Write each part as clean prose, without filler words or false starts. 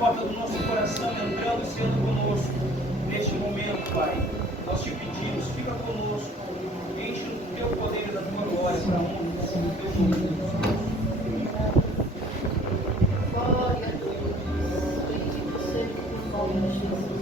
porta do nosso coração, entrando e sendo conosco neste momento, Pai. Nós te pedimos, fica conosco, enche o teu poder e da tua glória para a honra do teu nome. Glória a Deus, bendito seja o nome de Jesus.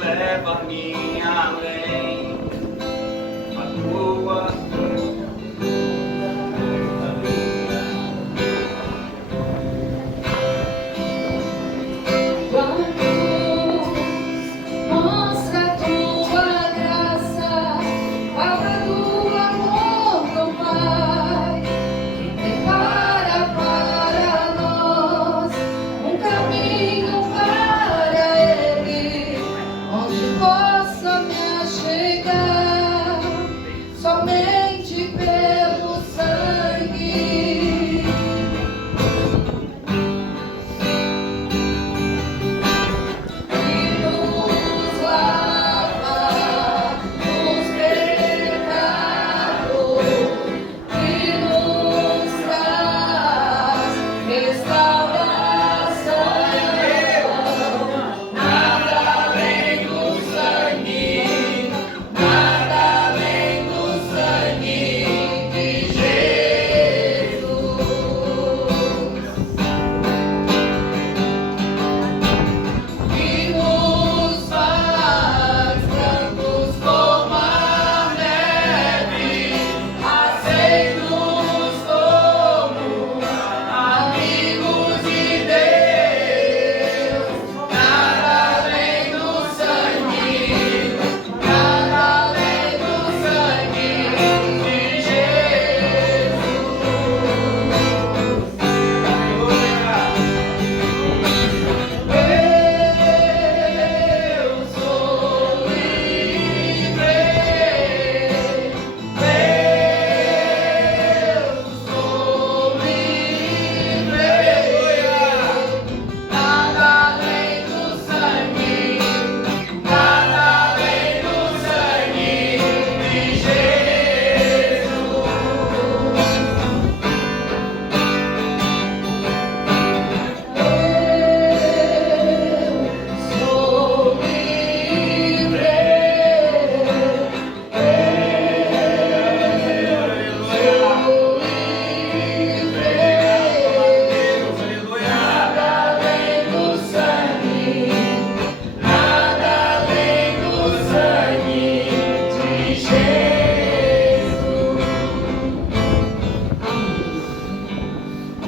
Leva-me além, a tua Mostra a tua graça, obra do amor do Pai, que prepara para nós um caminho para Ele, onde possa me achegar somente pelo sangue.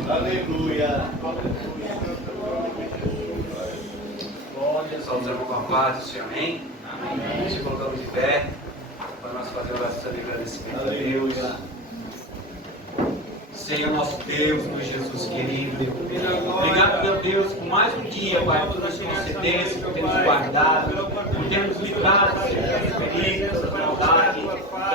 Aleluia. Glória. Saudamos com a paz do Senhor, amém? Amém. Nos colocamos de pé para nós fazer oração de agradecimento a Deus. Senhor, nosso Deus, meu Jesus querido. Obrigado, meu Deus, por mais um dia, Pai, por nos concedência, por ter nos guardado, por ter nos livrado, Senhor, das perigos, da maldade.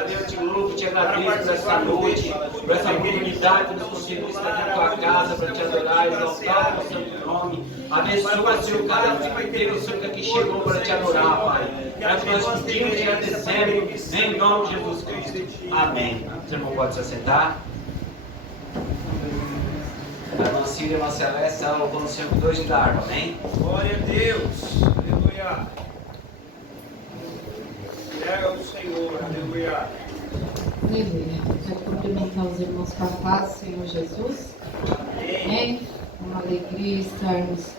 Deus, te louvo, te agradeço por essa noite, por essa oportunidade que nos concedeu estar na tua casa para te adorar, exaltar o teu santo nome. Abençoa, Senhor, cada um de Deus, Senhor, que aqui chegou para te adorar, Pai. É o que nós pedimos e agradecemos, em nome de Jesus Cristo. Amém. O irmão pode se assentar. A irmã Cília e a irmã Celeste estão louvando o Senhor com 2 de harpa, amém? Glória a Deus. Aleluia. Glória ao Senhor. Aleluia. Aleluia. Quero cumprimentar os irmãos com a paz, Senhor Jesus. Amém. Uma alegria estarmos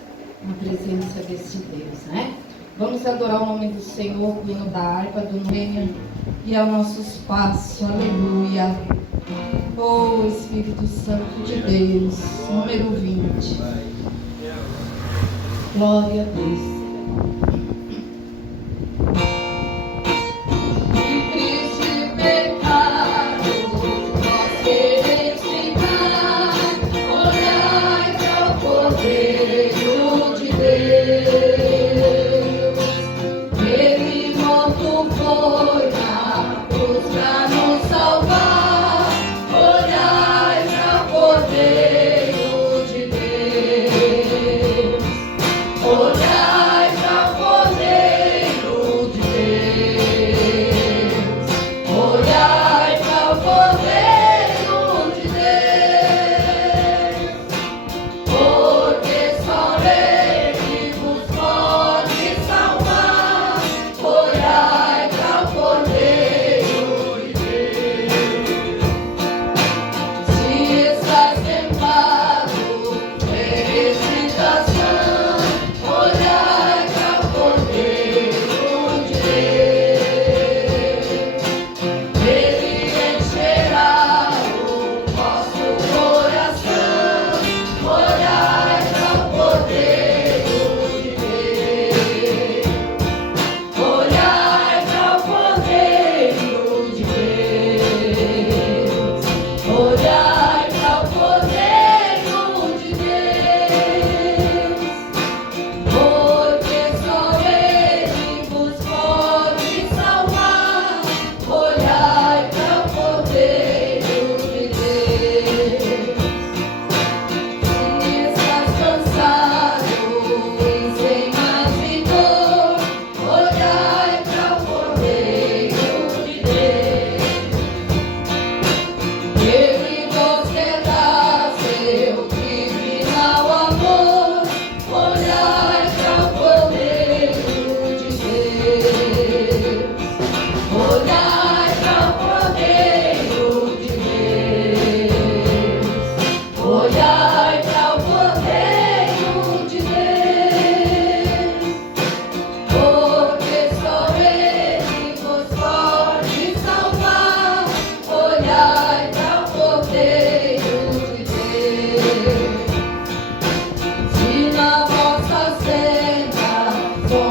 na presença desse Deus, né? Vamos adorar o nome do Senhor, o hino da harpa, do reino e ao nossos passos. Aleluia. Oh Espírito Santo de Deus, número 20. Glória a Deus. Cordeiro de Deus,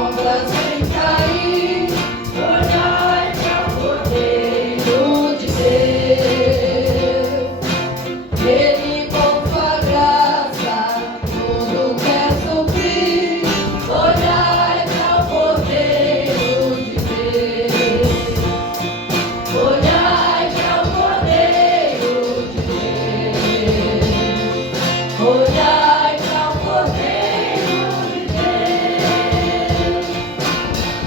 sombras vem cair, olhai para o Cordeiro de Deus. Ele com sua graça tudo quer suprir, olhai para o Cordeiro de Deus. Olhai para o Cordeiro de Deus. Olhai para o Cordeiro de Deus,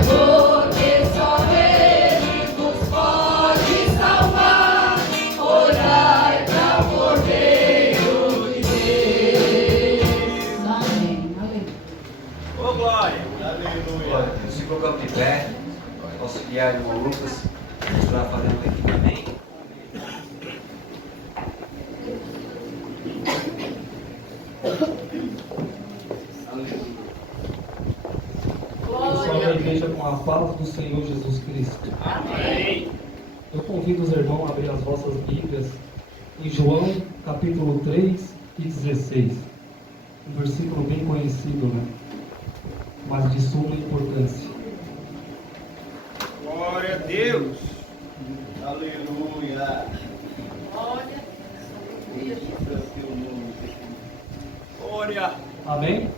porque só Ele nos pode salvar. Olhai para o Cordeiro de Deus. Amém. Amém. Ô, glória. Glória a Deus. Se colocamos de pé, auxiliar o irmão Lucas, para fazendo aqui também. Pessoal da igreja, com a paz do Senhor Jesus Cristo. Amém. Eu convido os irmãos a abrir as vossas Bíblias em João, capítulo 3 e 16. Um versículo bem conhecido, né? Mas de suma importância. Glória a Deus. Aleluia. Glória. Amém?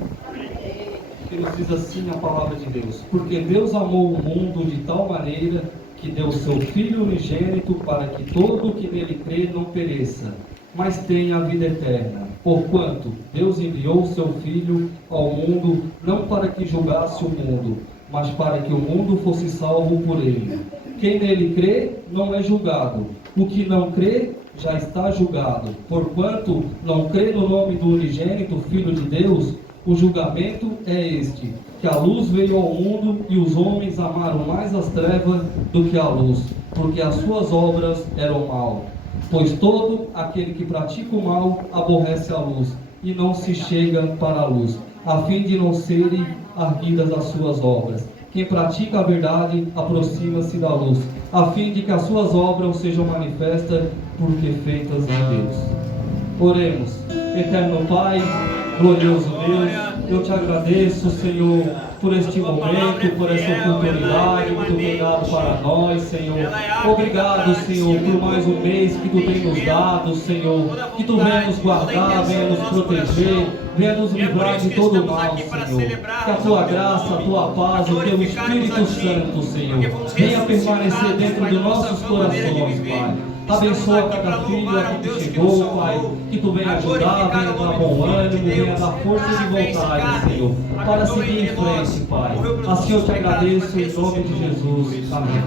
Que nos diz assim a palavra de Deus. Porque Deus amou o mundo de tal maneira que deu o seu Filho unigênito para que todo o que nele crê não pereça, mas tenha a vida eterna. Porquanto Deus enviou o seu Filho ao mundo não para que julgasse o mundo, mas para que o mundo fosse salvo por ele. Quem nele crê não é julgado. O que não crê já está julgado. Porquanto não crê no nome do unigênito Filho de Deus, o julgamento é este, que a luz veio ao mundo e os homens amaram mais as trevas do que a luz, porque as suas obras eram mal. Pois todo aquele que pratica o mal aborrece a luz e não se chega para a luz, a fim de não serem ardidas as suas obras. Quem pratica a verdade aproxima-se da luz, a fim de que as suas obras sejam manifestas porque feitas em Deus. Oremos. Eterno Pai, glorioso Deus, eu te agradeço, Senhor, por este momento, por essa oportunidade que tu tem dado para nós, Senhor. Obrigado, Senhor, por mais um mês que tu tem nos dado, Senhor. Que tu venha nos guardar, venha nos proteger, venha nos livrar de todo o mal, Senhor. Que a tua graça, a tua paz, o teu Espírito Santo, Senhor, venha permanecer dentro de nossos corações, Pai. Abençoa cada filho aqui que chegou, Pai. Que tu venha ajudar, venha dar bom ânimo, venha dar força de vontade, Senhor, para seguir em frente, Pai. Assim eu te agradeço em nome de Jesus. Amém.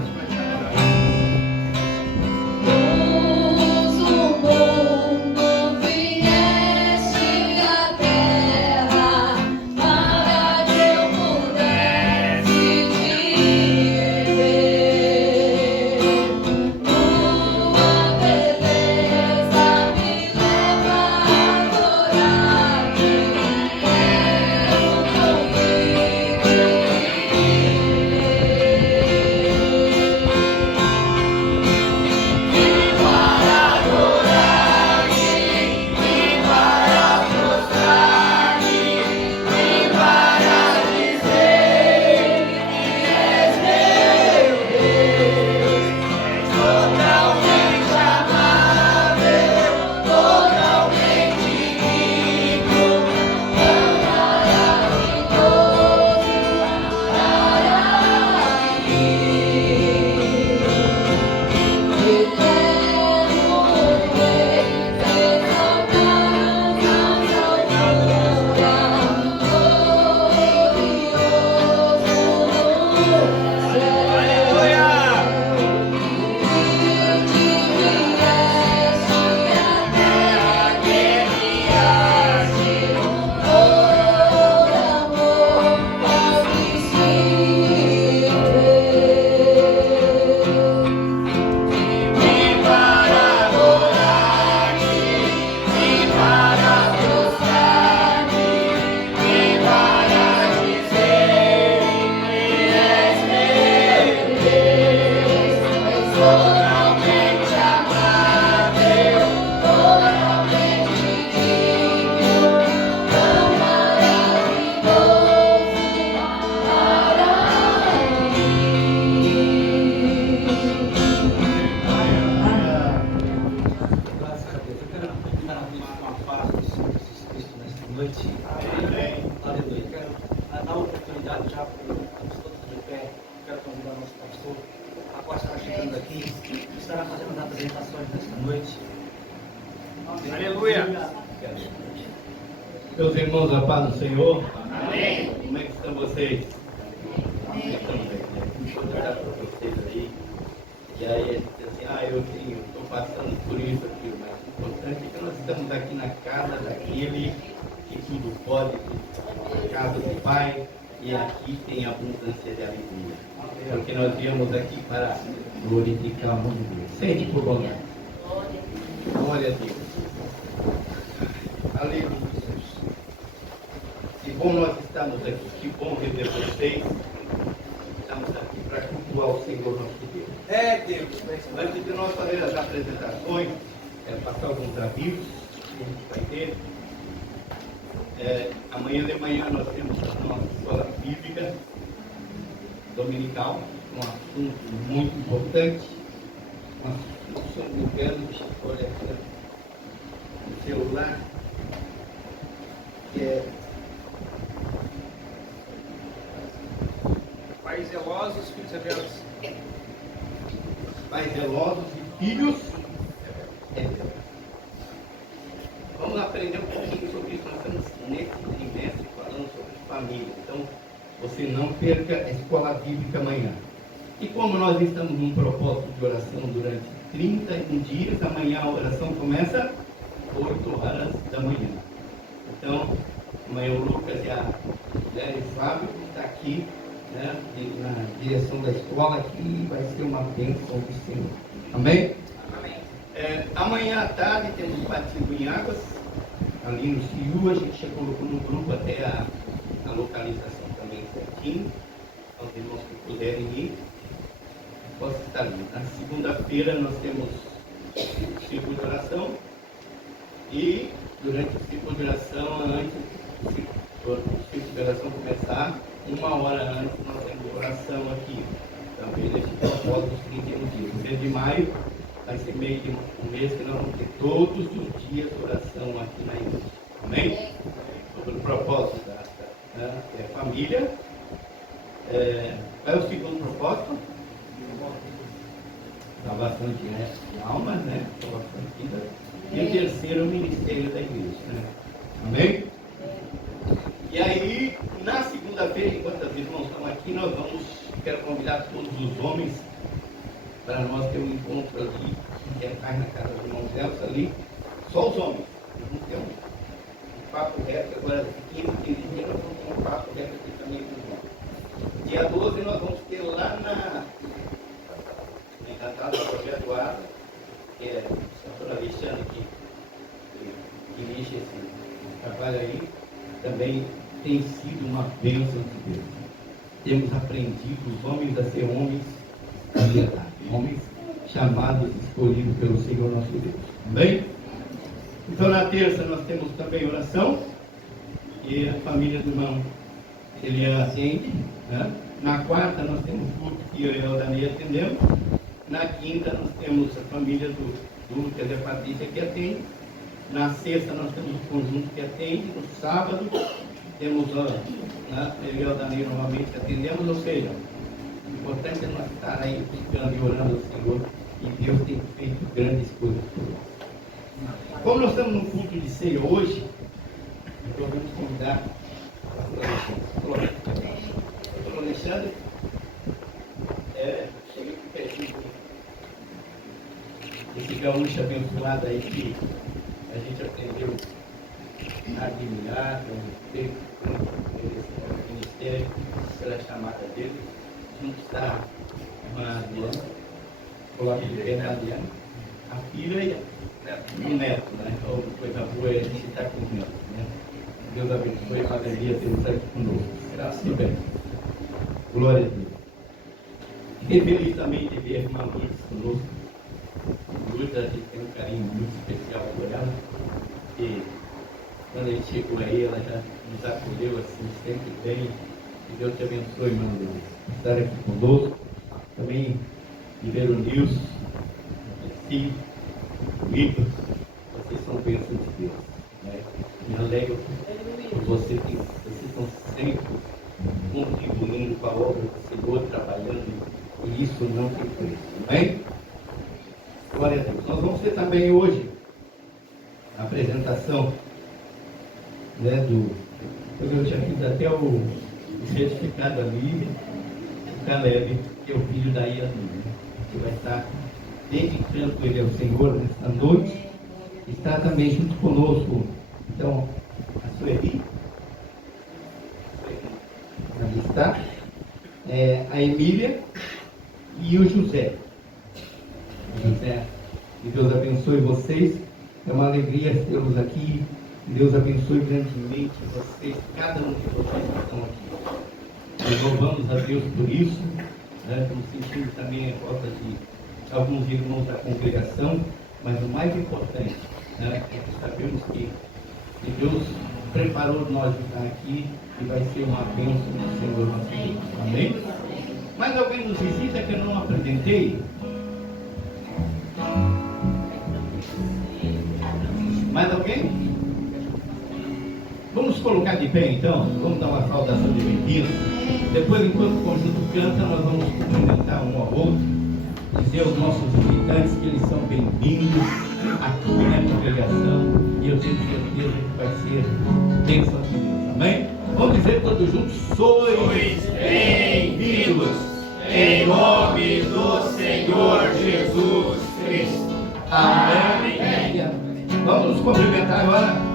estando aqui, estará fazendo as apresentações desta noite. Aleluia. Meus irmãos, a paz do Senhor. Amém. Como é que estão vocês? Estamos bem, né? Deixa eu olhar para vocês aí. E aí ele diz assim, eu estou passando por isso aqui, mas o importante é que nós estamos aqui na casa daquele que tudo pode, na casa do Pai, e aqui tem abundância de alegria. Porque nós viemos aqui para glorificar o nome de Deus. Sente por bondade. Glória a Deus. Aleluia. Que bom nós estamos aqui, que bom rever vocês. Estamos aqui para cultuar o Senhor nosso Deus. Deus. Antes de nós fazer as apresentações, passar alguns avisos que a gente vai ter. Amanhã de manhã nós temos a nossa escola bíblica dominical, um assunto muito importante. Um assunto, se eu não me engano, deixa eu olhar aqui no celular, que é Pais zelosos, filhos rebeldes. pais zelosos e filhos rebeldes. Vamos aprender um pouquinho sobre isso. Nós estamos nesse trimestre falando sobre família. Então, você não perca a escola bíblica amanhã. E como nós estamos num propósito de oração durante 31 dias, amanhã a oração começa 8 horas da manhã. Então, amanhã o Lucas e a Lélia e o Fábio estão aqui, né, na direção da escola, que vai ser uma bênção do Senhor. Amém? Amanhã à tarde temos batismo em águas, ali no CIU. A gente já colocou no grupo até a localização também certinho, para os irmãos que puderem ir, posso estar ali. Na segunda-feira nós temos o círculo de oração, e durante o círculo de oração, antes do círculo de oração começar, 1 hora antes nós temos oração aqui, também nesse propósito dos 31 dias. No mês de maio vai ser meio de um mês que nós vamos ter todos os dias oração aqui na igreja. Amém? Sobre o propósito da família. Qual é o segundo propósito? Salvação de almas, né? Salvação de vida. E o terceiro, o ministério da igreja, né? Amém? E aí, na segunda-feira, enquanto os irmãos estão aqui, quero convidar todos os homens para nós ter um encontro ali, que é na casa dos irmãos Elcio ali, só os homens. Vamos ter um papo reto agora, 15 dias, nós vamos ter um papo reto aqui também com os homens. Dia 12 nós vamos ter lá na casa do Projeto Ada, que é o pastor Alexandre que dirige esse trabalho aí, também tem sido uma bênção de Deus. Temos aprendido os homens a ser homens de verdade, homens chamados, escolhidos pelo Senhor nosso Deus. Amém? Então na terça nós temos também oração, e a família do irmão ele atende, né? Na quarta nós temos o culto que eu e a Dani atendemos. Na quinta nós temos a família do Lucas e a Patrícia que atende. Na sexta nós temos o conjunto que atende. No sábado temos eu e a Dani novamente atendemos, ou seja, o importante é nós estar aí ficando e orando ao Senhor, e Deus tem feito grandes coisas por nós. Como nós estamos no culto de ceia hoje, então vamos convidar o pastor Alexandre. Cheguei com o pertinho esse gaúcho abençoado aí que a gente aprendeu a admirar, a ter esse ministério pela chamada dele. Junto está a Adriana, coloque de pé na Adriana, a filha e o neto, né? Então, coisa boa é a gente estar com os netos, né? Deus abençoe a alegria de estar aqui conosco. Graças a Deus. Glória a Deus. Fiquei feliz também de ver a irmã Lourdes conosco. Lourdes, a gente tem um carinho muito especial por ela. E quando a gente chegou aí, ela já nos acolheu assim, sempre bem. Que Deus te abençoe, irmã Lourdes, por estar aqui conosco. Também de ver o Nilson, o Vitor, vocês são bênçãos de Deus. Né? Me alegro por vocês estão sempre contribuindo com a obra do Senhor, trabalhando E isso não tem preço. Amém? Glória a Deus. Nós vamos ter também hoje a apresentação, né, eu já fiz até o certificado ali, o Caleb, que é o filho da Yasmin, que vai estar dedicando ele ao Senhor nesta noite. Está também junto conosco, então, a Sueli, ali está, a Emília e o José. Que Deus abençoe vocês. É uma alegria tê-los aqui. Deus abençoe grandemente vocês, cada um de vocês que estão aqui. Nós louvamos a Deus por isso. Estamos sentindo também a falta de alguns irmãos da congregação, mas o mais importante é que sabemos que Deus preparou nós de estar aqui e vai ser uma bênção do Senhor nosso Deus. Amém? Mais alguém nos visita que eu não apresentei? Mais alguém? Vamos colocar de pé então, vamos dar uma saudação de bem-vindo. Depois, enquanto o conjunto canta, nós vamos cumprimentar um ao outro, dizer aos nossos visitantes que eles são bem-vindos aqui na congregação, e eu tenho certeza que vai ser bênção de Deus. Amém? Vamos dizer todos juntos: sois bem-vindos em nome do Senhor Jesus Cristo. Amém. Vamos nos cumprimentar agora.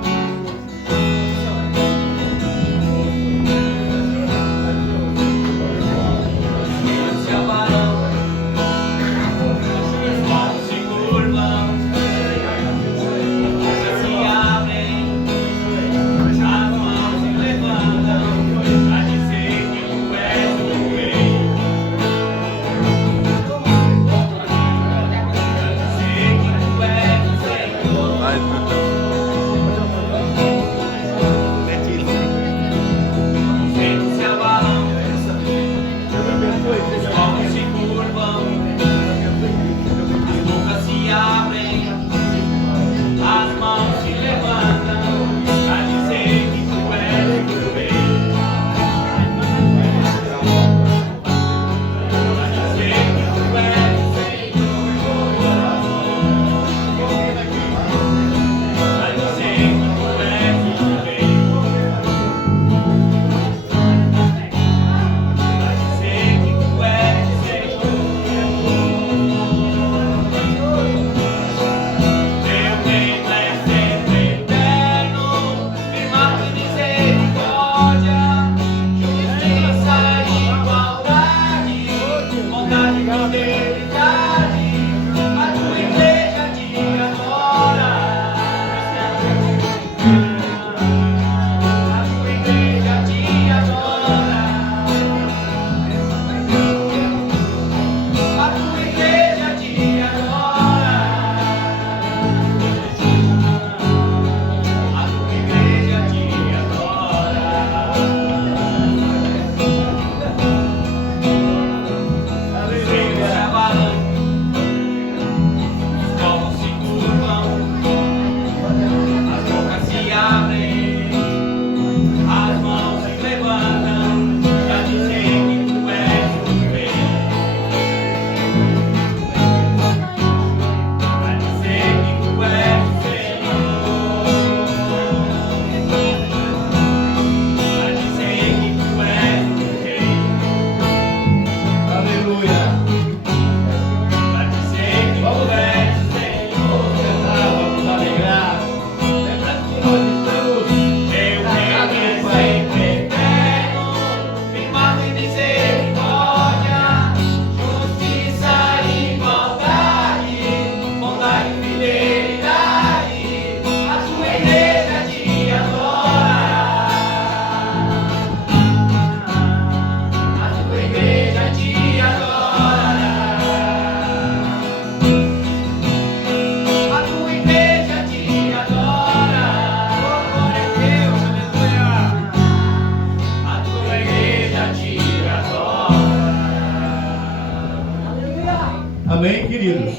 Amém, queridos?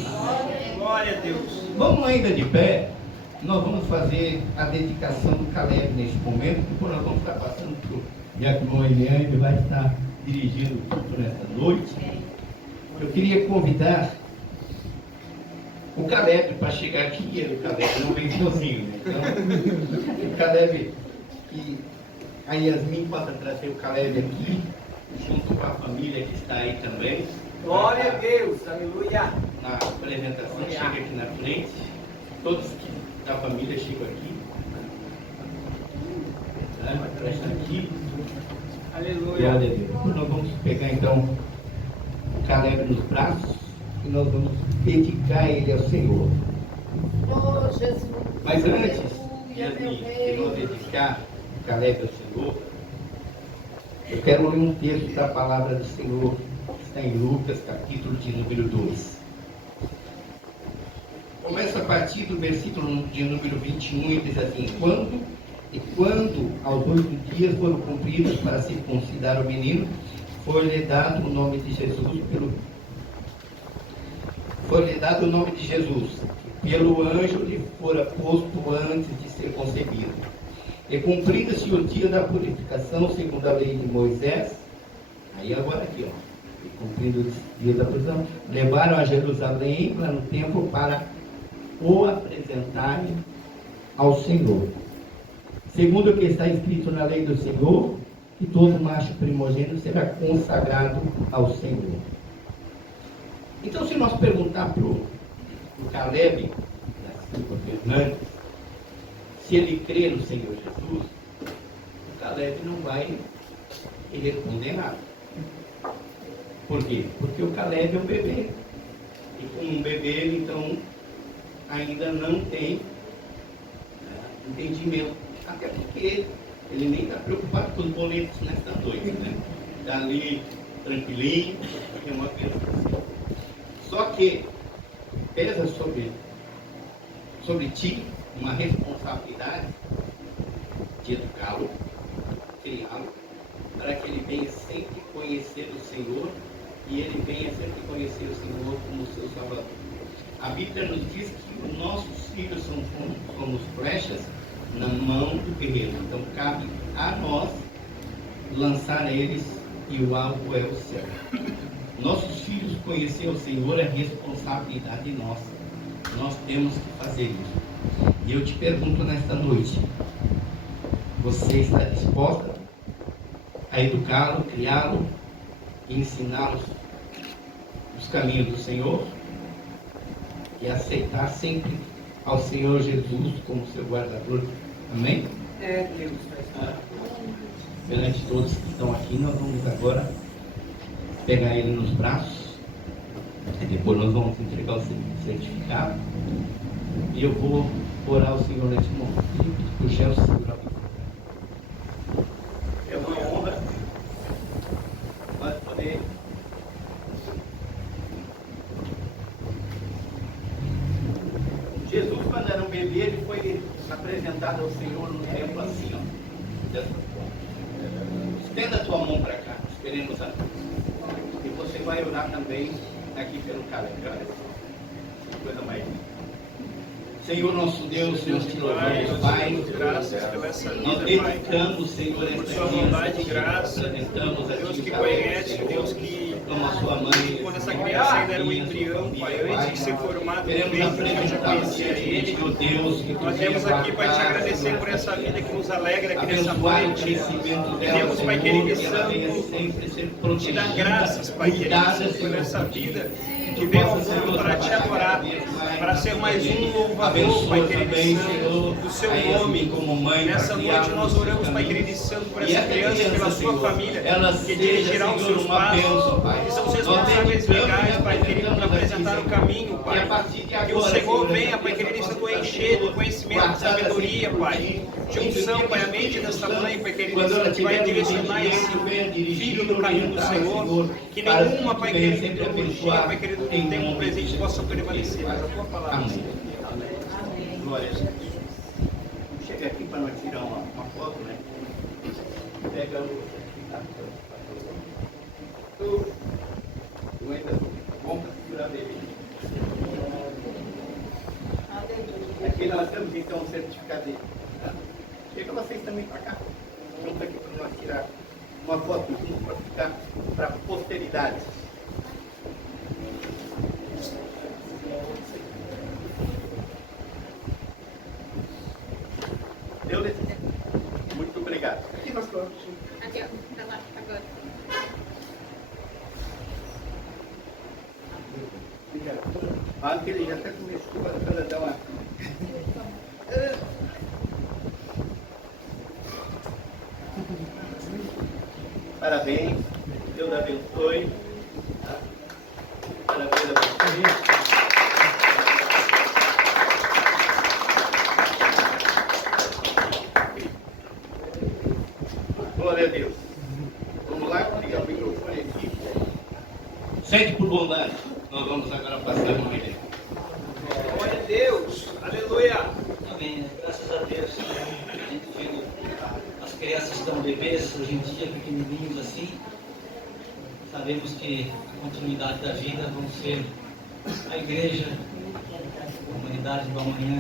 Glória a Deus. Vamos ainda de pé. Nós vamos fazer a dedicação do Caleb neste momento, porque nós vamos estar passando por Diácono Eliane, ele vai estar dirigindo o culto nesta noite. Eu queria convidar o Caleb para chegar aqui. O Caleb não vem sozinho, né? Então, o Caleb, e a Yasmin possa trazer o Caleb aqui, junto com a família que está aí também. Glória a Deus, aleluia. Na apresentação, chega aqui na frente. Todos da família chegam aqui. Presta aqui. Aleluia. Glória a Deus. Nós vamos pegar então o Caleb nos braços e nós vamos dedicar ele ao Senhor. Oh, Jesus. Mas antes Aleluia, meu de rei. nós dedicar o Caleb ao Senhor, eu quero ler um texto da palavra do Senhor, que está em Lucas, capítulo de número 2. Começa a partir do versículo de número 21 e diz assim: Quando aos 8 dias foram cumpridos para circuncidar o menino, foi-lhe dado o nome de Jesus pelo anjo lhe fora posto antes de ser concebido. E cumprindo-se o dia da purificação, segundo a lei de Moisés, aí agora aqui, ó, e cumprindo o dia da purificação, levaram a Jerusalém, lá no templo, para o apresentarem ao Senhor. Segundo o que está escrito na lei do Senhor, que todo macho primogênito será consagrado ao Senhor. Então, se nós perguntar para o Caleb, da Silva Fernandes, se ele crê no Senhor Jesus, o Caleb não vai responder nada. Por quê? Porque o Caleb é um bebê. E como um bebê, ele então ainda não tem entendimento. Até porque ele nem está preocupado com os boletos nesta noite, né? Está ali tranquilinho, é uma criança assim. Só que pesa sobre ti uma responsabilidade de educá-lo, criá-lo, para que ele venha sempre conhecer o Senhor e ele venha sempre conhecer o Senhor como seu Salvador. A Bíblia nos diz que os nossos filhos são como flechas na mão do guerreiro. Então cabe a nós lançar eles e o alvo é o céu. Nossos filhos conhecer o Senhor é responsabilidade nossa. Nós temos que fazer isso. E eu te pergunto nesta noite: você está disposta a educá-lo, criá-lo e ensiná-lo os caminhos do Senhor? E aceitar sempre ao Senhor Jesus como seu guardador? Amém? É, Deus. Perante todos que estão aqui, nós vamos agora pegar ele nos braços e depois nós vamos entregar o certificado e eu vou orar ao Senhor nesse momento. O Gelson segura a Bíblia. É uma honra nós poder Jesus, quando era um bebê, ele foi apresentado ao Senhor no templo assim, ó, dessa forma. Estenda a tua mão para cá, esperemos a Deus. E você vai orar também aqui pelo calendário. Que coisa mais linda. Senhor nosso Deus, nós te louvamos, Pai. Graças pela essa Nós vida, Pai. dedicamos, Senhor, Por esta sua bondade e graça. apresentamos a Deus Ti, que Pai, conhece, Deus que como a sua mãe. quando essa criança ainda era um embrião, Pai, antes de ser formado no Queremos peito, eu já apresentar conhecia ele. meu Deus, que Nós viemos aqui, Pai, te agradecer por essa vida que nos alegra aqui nessa noite. Pedimos, Pai querido e santo, te dar graças, Pai querido, por essa vida que veio ao mundo para te adorar, para ser mais um louvador, Pai querido e santo, do seu nome. Nessa noite nós oramos, Pai querido e santo, por essa criança, pela sua família, que dirigirá os seus passos, que são os responsáveis legais, Pai querido, para apresentar o caminho, Pai. Que o Senhor venha, Pai querido e santo, encher de conhecimento, de sabedoria, Pai. De unção, Pai, a mente dessa mãe, Pai querido e santo, que vai direcionar esse filho no caminho do Senhor. Que nenhuma, Pai querido, ideologia, Pai querido, que tenha um presente possa permanecer. Mas a tua palavra, Amém. Senhor. Glória a Deus. Chega aqui para nós tirar uma foto, né? Pega o certificado. Tu ainda bom para segurar dele. Aqui nós temos então um certificado dele. Tá? Chega vocês também para cá. Vamos aqui para nós tirar uma foto junto para ficar para a posteridade. Aqui, ó. Tá lá, agora. Fala que ele já até começou a dar uma... Parabéns, Deus abençoe. Parabéns a você. Glória a Deus. Vamos lá, ligar o microfone aqui. Sente por bondade. Nós vamos agora passar a mãe. Glória a Deus. Aleluia. Amém. Graças a Deus. A gente vendo as crianças tão bebês hoje em dia, pequenininhos assim. Sabemos que a continuidade da vida vão ser a igreja, a humanidade do amanhã.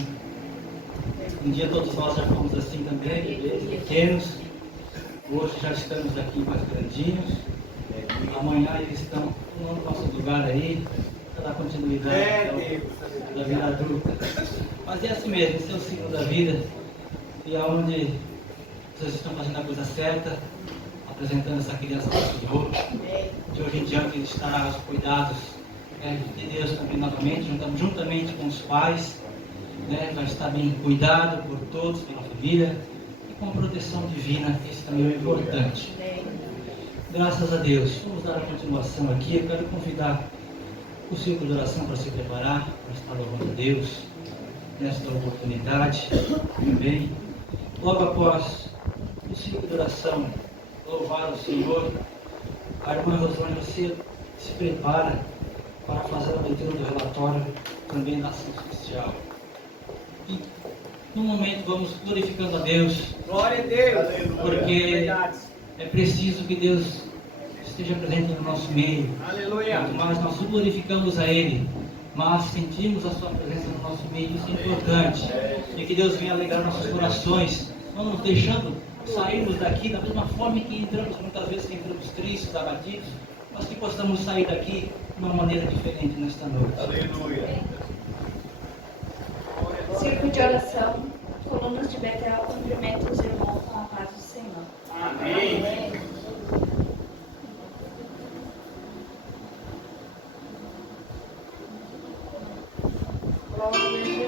Um dia todos nós já fomos assim também, bebês pequenos. Hoje já estamos aqui mais grandinhos. Amanhã eles estão no nosso lugar aí, para dar continuidade da vida adulta. Mas é assim mesmo, esse é o ciclo da vida. E aonde vocês estão fazendo a coisa certa, apresentando essa criança para o Senhor. De hoje em diante ele estará aos cuidados de Deus também novamente, juntamente com os pais. Vai estar bem cuidado por todos, pela família. Com proteção divina, isso também é importante. Graças a Deus. Vamos dar a continuação aqui. Eu quero convidar o círculo de oração para se preparar, para estar louvando a Deus nesta oportunidade também. Logo após o círculo de oração, louvar o Senhor, a irmã Rosângela se prepara para fazer a leitura do relatório também da ação social. E no momento vamos glorificando a Deus. Glória a Deus. Porque é preciso que Deus esteja presente no nosso meio. Aleluia. Quanto mais nós glorificamos a Ele, mas sentimos a Sua presença no nosso meio. Isso é importante. E que Deus venha alegrar nossos corações, não nos deixando sairmos daqui da mesma forma que entramos, muitas vezes que entramos tristes, abatidos, mas que possamos sair daqui de uma maneira diferente nesta noite. Aleluia. Círculo de oração, colunas de Betel, cumprimento os irmãos com a paz do Senhor. Amém. Ave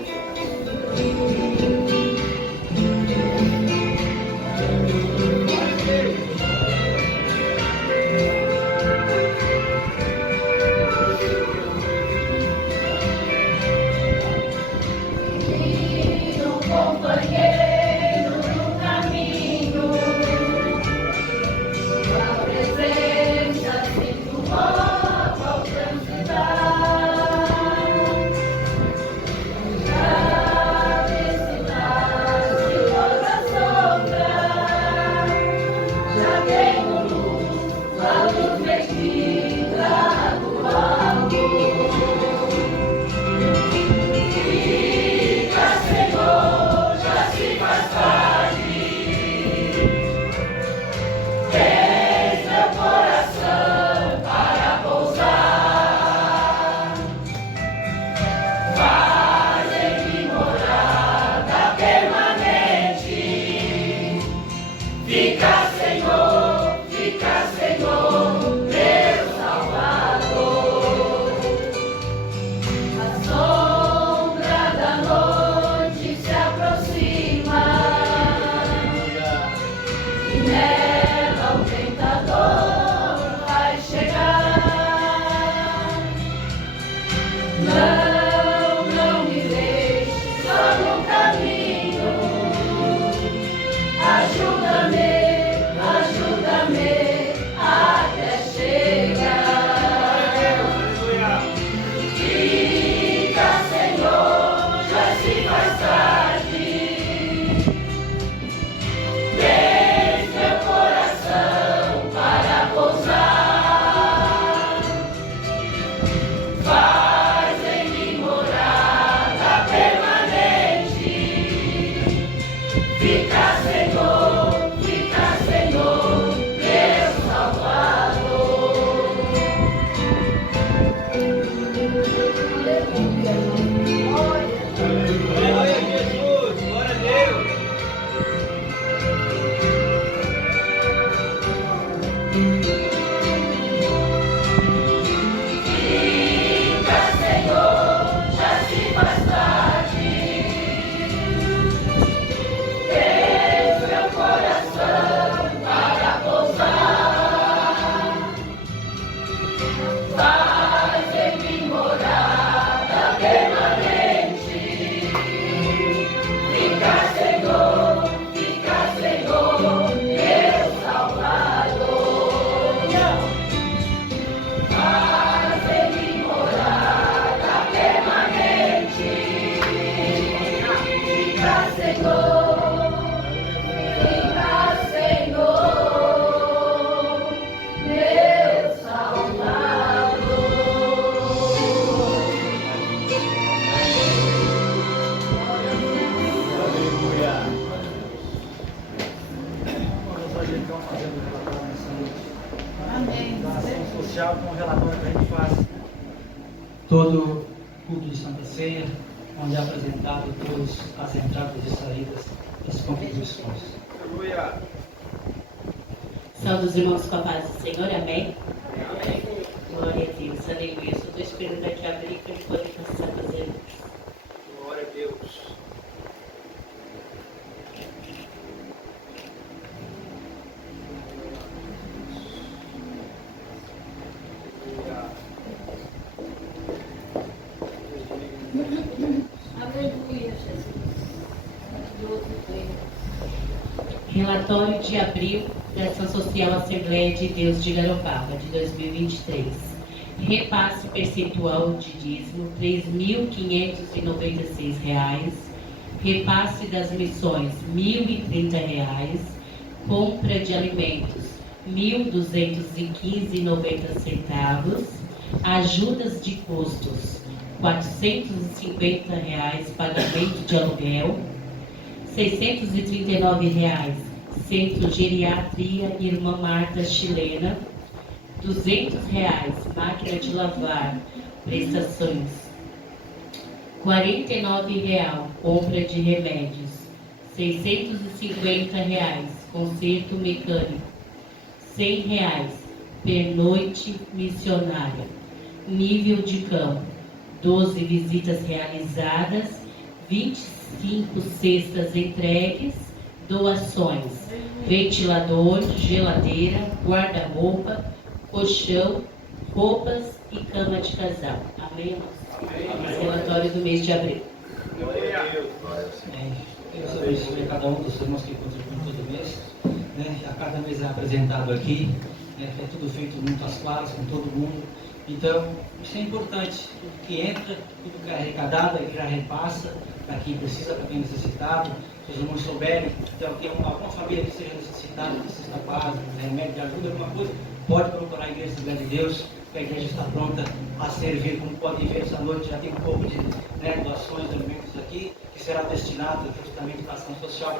todo culto de Santa Ceia, onde é apresentado todas as entradas e saídas das contribuições. Aleluia. Saúde os irmãos com a paz do Senhor, amém? Glória a Deus, aleluia. Só estou esperando aqui abrir para ele poder passar a fazer. Glória a Deus. Aleluia, Jesus. Relatório de abril da Ação Social Assembleia de Deus de Garopaba, de 2023. Repasse percentual de dízimo, R$ 3.596. Repasse das missões, R$ 1.030. Compra de alimentos, R$ 1.215,90. Ajudas de custos, R$ 450. Pagamento de aluguel, R$ 639. Centro Geriatria Irmã Marta Chilena, R$ 200. Máquina de lavar, prestações, R$ 49. Compra de remédios, R$ 650. Conserto mecânico, R$ 100. Pernoite missionária. Nível de campo, 12 visitas realizadas, 25 cestas entregues, doações, ventilador, geladeira, guarda-roupa, colchão, roupas e cama de casal. Amém, irmãos? Amém. Relatório do mês de abril. Glória a Deus. Deus abençoe cada um dos irmãos que contribuem todo mês. A cada mês é apresentado aqui, é tudo feito muito às claras com todo mundo. Então, isso é importante. Tudo que entra, tudo que é arrecadado, a igreja repassa para quem precisa, para quem é necessitado. Se os irmãos souberem, então, tem alguma família que seja necessitada de cesta básica, de remédio, de ajuda, alguma coisa, pode procurar a igreja Assembleia de Deus, que a igreja está pronta a servir. Como podem ver, essa noite já tem um pouco de doações de alimentos aqui, que será destinado justamente para a ação social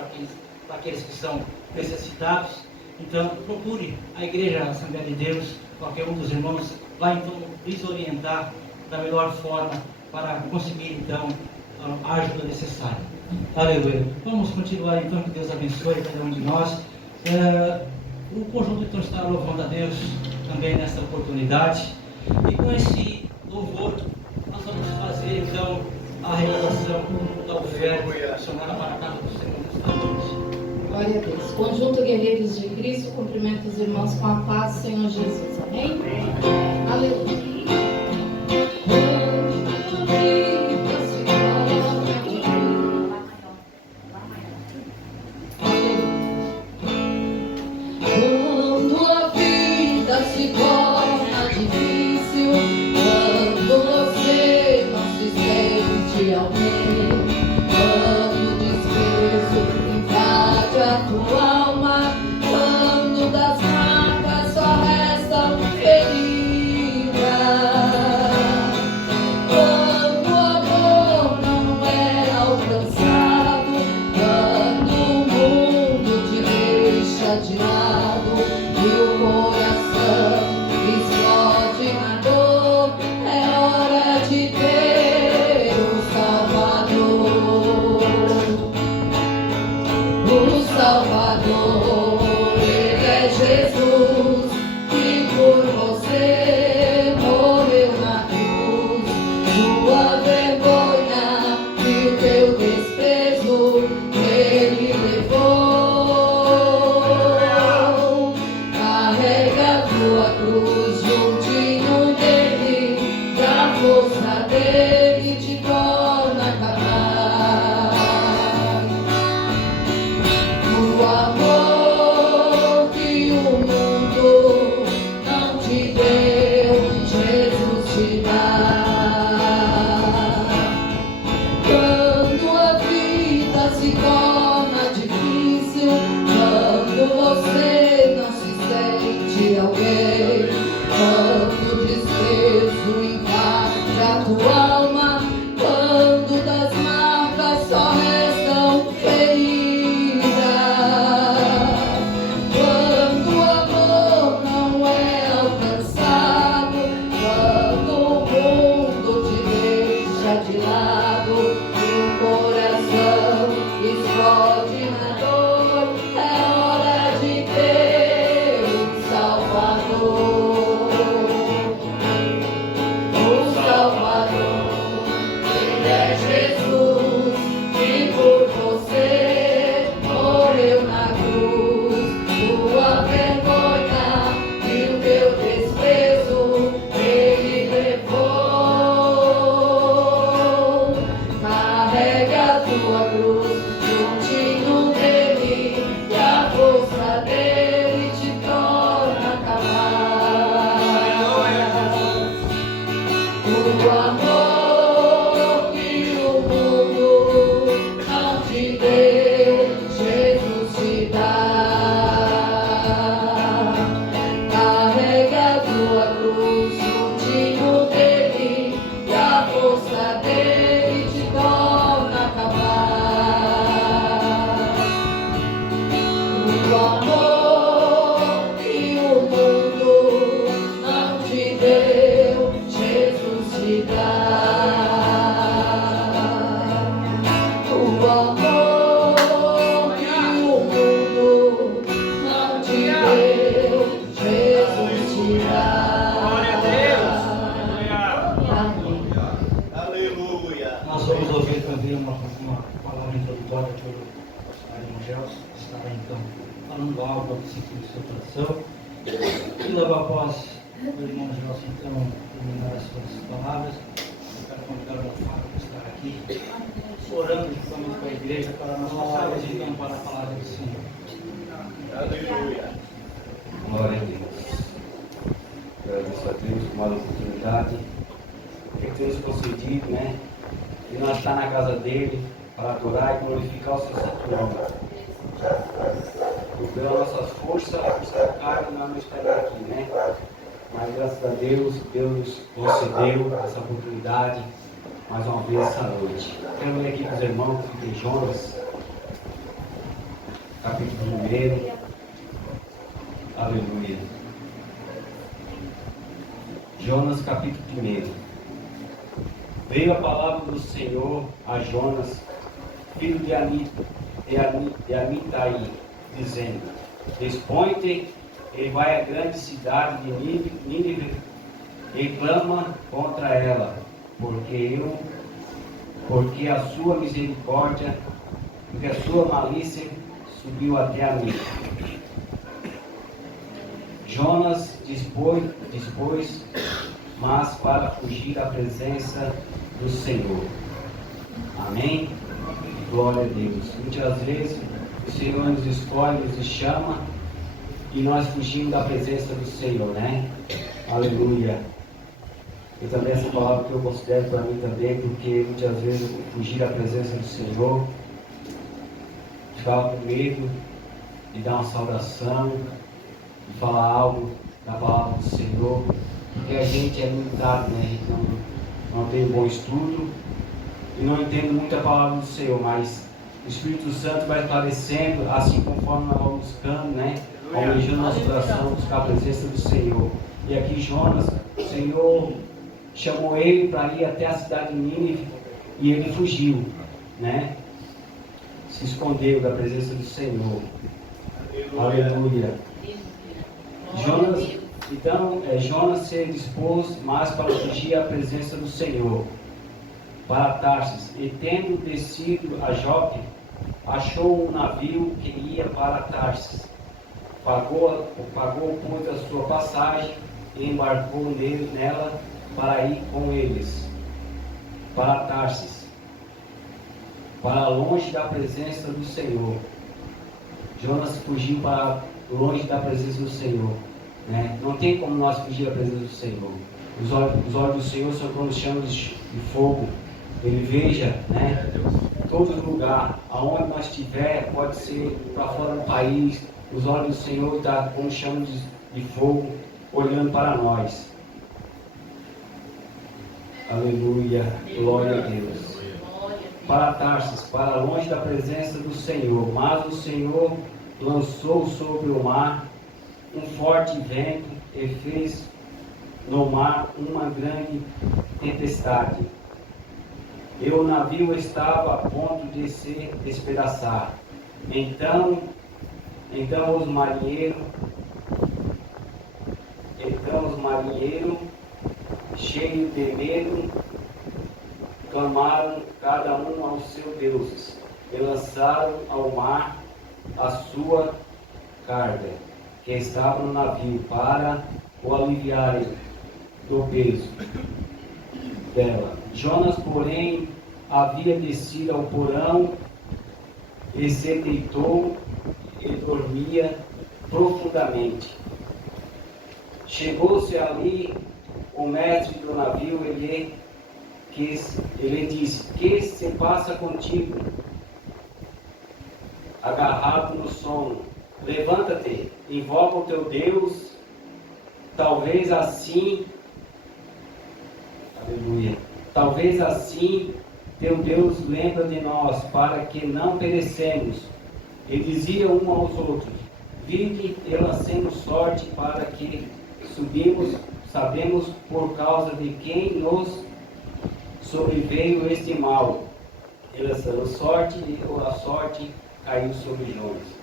para aqueles que são necessitados. Então, procure a igreja Assembleia de Deus, qualquer um dos irmãos, vai então lhes orientar da melhor forma para conseguir então a ajuda necessária. Aleluia. Vamos continuar então, que Deus abençoe cada um de nós. O conjunto então está louvando a Deus também nesta oportunidade. E com esse louvor, nós vamos fazer então a realização da oferta missionária para a casa do Senhor nesta noite. Glória a Deus. Conjunto Guerreiros de Cristo, cumprimento os irmãos com a paz do Senhor Jesus. Amém? Aleluia. Quando a vida se torna difícil, quando você não se sente alguém, quando o desprezo invade a tua alma, quando das marcas só restam feridas, quando o amor não é alcançado, quando o mundo te deixa de lado e o coração explode na dor, é hora de ter um Salvador. O Salvador, Ele é Jesus, que por você morreu na cruz. Tua vergonha e o teu desprezo Ele levou. Carrega a tua cruz juntinho dele, da força dele te torna capaz. O amor que o mundo não te deu, Jesus te dá. Quando a vida se torna difícil, quando você não se sente alguém, quando o desprezo invade a tua alma, quando das marcas só restam feridas, quando o amor não é alcançado, quando o mundo pastor irmão Gelson, estava então falando algo ao sentido do seu coração. E logo após o irmão Gelson então terminar as suas palavras, eu quero convidar o Fábio para estar aqui, orando justamente com a igreja, para nós passarmos então para a palavra do Senhor. Aleluia. Glória a Deus. Agradeço a Deus por mais oportunidade que Deus concedido, né? E nós estar na casa dele para adorar e glorificar o seu santo nome. Porque pelas nossas forças, a força da carne, nós não estaria aqui, né? Mas graças a Deus, Deus concedeu essa oportunidade mais uma vez essa noite. Quero ler aqui com os irmãos de Jonas, capítulo 1. Aleluia. Jonas, capítulo 1. Veio a palavra do Senhor a Jonas, filho de Amitai, dizendo: Dispõe-te e vai à grande cidade de Nínive e clama contra ela, porque a sua misericórdia, porque a sua malícia subiu até a mim. Jonas dispôs, mas para fugir da presença do Senhor. Amém? Glória a Deus. Muitas vezes o Senhor nos escolhe, nos chama e nós fugimos da presença do Senhor, né? Aleluia. E também essa palavra que eu considero para mim também, porque muitas vezes eu fugi da presença do Senhor, ficava com medo de dar uma saudação, de falar algo da palavra do Senhor, porque a gente é limitado, né? A gente não tem um bom estudo e não entende muito a palavra do Senhor, mas o Espírito Santo vai esclarecendo, assim conforme nós vamos buscando, né? Almejando nosso coração, buscar a presença do Senhor. E aqui Jonas, o Senhor chamou ele para ir até a cidade de Nínive e ele fugiu, né? Se escondeu da presença do Senhor. Aleluia. Jonas se dispôs mais para fugir à presença do Senhor, para Tarsis, e tendo descido a Jope, achou um navio que ia para Tarsis. Pagou, pois, a sua passagem e embarcou nela para ir com eles para Tarsis, para longe da presença do Senhor. Jonas fugiu para longe da presença do Senhor, né? Não tem como nós fugir da presença do Senhor. Os olhos do Senhor são como chamas de fogo. Ele veja, né? Todo lugar, aonde nós estiver, pode ser para fora do país, os olhos do Senhor estão como chamas de fogo, olhando para nós. Aleluia, glória a Deus. Para Tarsis, para longe da presença do Senhor, mas o Senhor lançou sobre o mar um forte vento e fez no mar uma grande tempestade. E o navio estava a ponto de se despedaçar. Então os marinheiros, cheios de medo, clamaram cada um ao seu Deus e lançaram ao mar a sua carga, que estava no navio, para o aliviarem do peso dela. Jonas, porém, havia descido ao porão e se deitou e dormia profundamente. Chegou-se ali o mestre do navio e ele disse: Que se passa contigo, agarrado no sono? Levanta-te, invoca o teu Deus, talvez assim, aleluia, talvez assim teu Deus lembra de nós, para que não perecemos. E dizia um aos outros: Vinde e lancemos sorte, para que subimos, sabemos por causa de quem nos sobreveio este mal. E lançando sorte, e a sorte caiu sobre Jonas.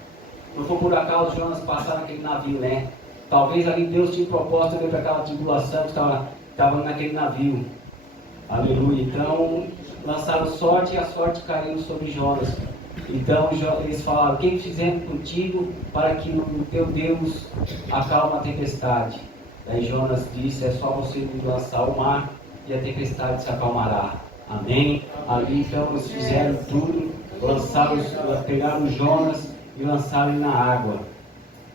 Não foi por acaso Jonas passar naquele navio, né? Talvez ali Deus tinha proposto para aquela tribulação que estava naquele navio. Aleluia. Então lançaram sorte e a sorte caiu sobre Jonas. Então eles falaram: quem fizemos contigo para que o teu Deus acalme a tempestade? Daí Jonas disse: é só você me lançar ao mar e a tempestade se acalmará. Amém? Ali então eles fizeram tudo, pegaram Jonas e lançaram ele na água.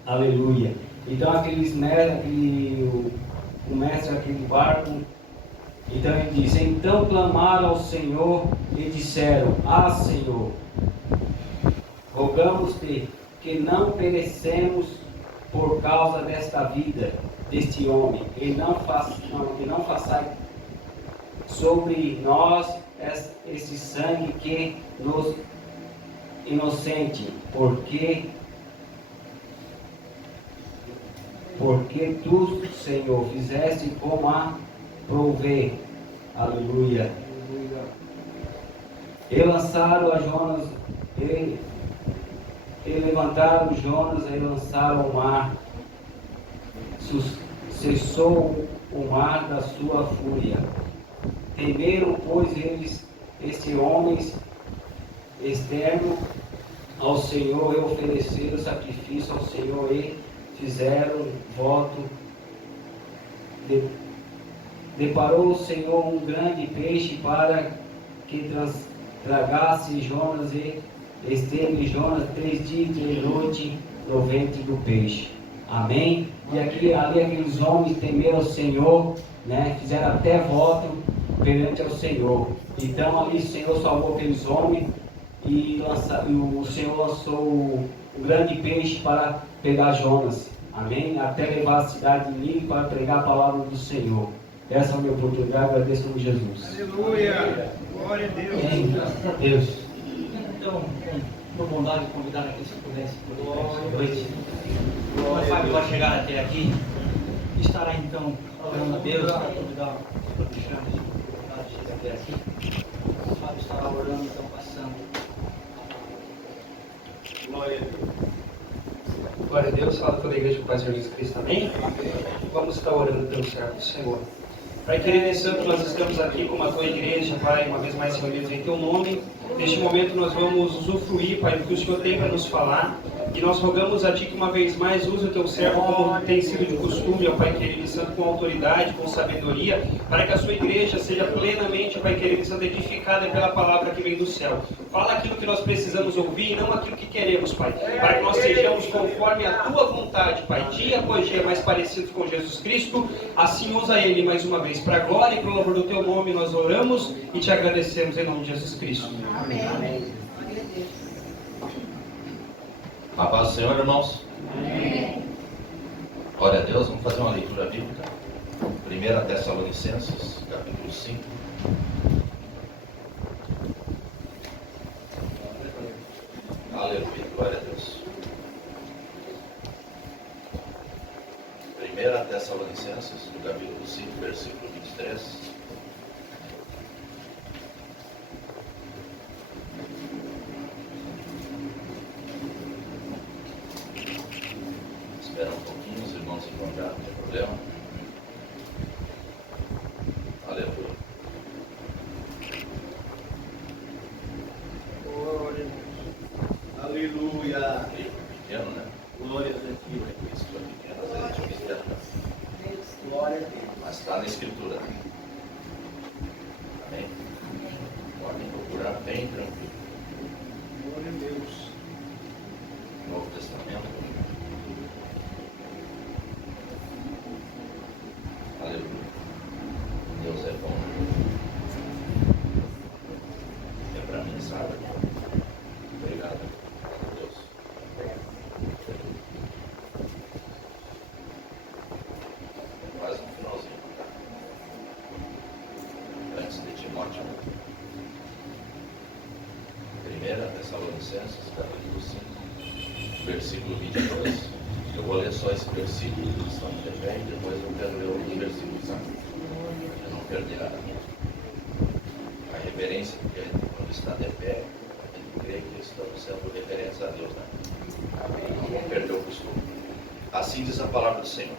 Aleluia. Então o mestre daquele barco, então ele diz: então clamaram ao Senhor e disseram: ah, Senhor, rogamos-te que não perecemos por causa desta vida deste homem, e não façais sobre nós esse sangue que nos inocente, porque tu, Senhor, fizeste como a prover. Aleluia. E lançaram a Jonas, e levantaram Jonas e lançaram ao mar. Cessou o mar da sua fúria. Temeram, pois, estes homens externos ao Senhor, e ofereceram sacrifício ao Senhor, e fizeram voto. Deparou o Senhor um grande peixe para que tragasse Jonas, e esteve Jonas 3 dias e 3 noites no ventre do peixe. Amém? E ali aqueles homens temeram ao Senhor, né? Fizeram até voto perante ao Senhor. Então ali o Senhor salvou aqueles homens, e o Senhor lançou o grande peixe para pegar Jonas. Amém? Até levar a cidade de Nínive para pregar a palavra do Senhor. Essa é a minha oportunidade, agradeço em Jesus. Aleluia! Glória a Deus! Amém, graças a Deus. Então, por bondade, convidar aqueles que pudessem por essa noite. O Fábio vai chegar até aqui e estará então orando a Deus para convidar o Alexandre de chegar até aqui. O Fábio estará orando, então passando. Glória a Deus! Glória a Deus, fala toda a igreja do Pai Jesus Cristo, amém? Vamos estar orando pelo servo do Senhor. Pai querido e santo, nós estamos aqui como a tua igreja, Pai, uma vez mais reunidos em teu nome. Neste momento nós vamos usufruir, Pai, do que o Senhor tem para nos falar. E nós rogamos a Ti que uma vez mais use o Teu servo como tem sido de costume, ó Pai querido e santo, com autoridade, com sabedoria, para que a Sua igreja seja plenamente, ó Pai querido e santo, edificada pela palavra que vem do céu. Fala aquilo que nós precisamos ouvir e não aquilo que queremos, Pai, para que nós sejamos conforme a Tua vontade, Pai, dia após dia mais parecidos com Jesus Cristo. Assim usa Ele mais uma vez, para a glória e para o louvor do Teu nome nós oramos e Te agradecemos em nome de Jesus Cristo. Amém. Amém. A paz do Senhor, irmãos. Amém. Glória a Deus, vamos fazer uma leitura bíblica. 1 Tessalonicenses, capítulo 5. Aleluia, glória a Deus. 1 Tessalonicenses, do capítulo 5, versículo 23. Espera um pouquinho, os irmãos encontraram, não tem problema. Aleluia. Glória a Deus! Aleluia! Pequeno, né? Glória a Deus! Isso foi pequeno, às vezes é pequeno. Glória a Deus! Mas está na Escritura. Amém? Podem procurar bem tranquilo. Glória a Deus! Novo Testamento. Aleluia. Deus é bom. É para mim, sabe? Obrigado. Deus. Quase no finalzinho. Antes de Timóteo. 1 Tessalonicenses, capítulo 5, versículo 22. Eu vou ler só esse versículo que estão de pé e depois eu quero ler outro versículo, sabe? Eu não perder a reverência, porque quando está de pé, a gente crê que estamos sendo reverentes a Deus, né? Não vamos perder o costume. Assim diz a palavra do Senhor.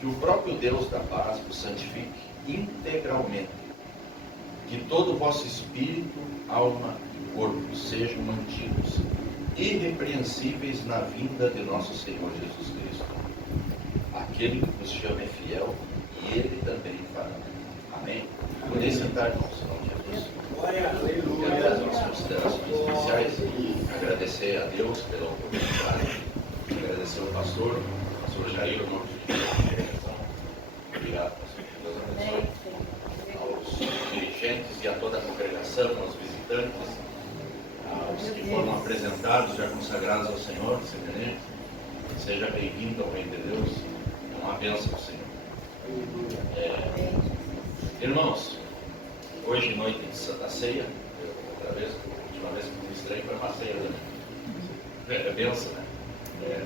Que o próprio Deus da paz o santifique integralmente. que todo o vosso espírito, alma e corpo sejam mantidos irrepreensíveis na vinda de nosso Senhor Jesus Cristo. Aquele que vos chama é fiel e Ele também fará. Amém? Podeis sentar, irmãos, em nome de Jesus. Quero fazer umas considerações iniciais, agradecer a Deus pela oportunidade, agradecer ao pastor Jair, o nome de direção. Obrigado, pastor. Deus abençoe. Aos dirigentes e a toda a congregação, aos visitantes, aos que foram apresentados, já consagrados ao Senhor, seja bem-vindo ao Reino de Deus. É uma bênção do Senhor. Irmãos, hoje noite de Santa Ceia, outra vez, a última vez que eu ministrei foi uma ceia, né? É bênção, né?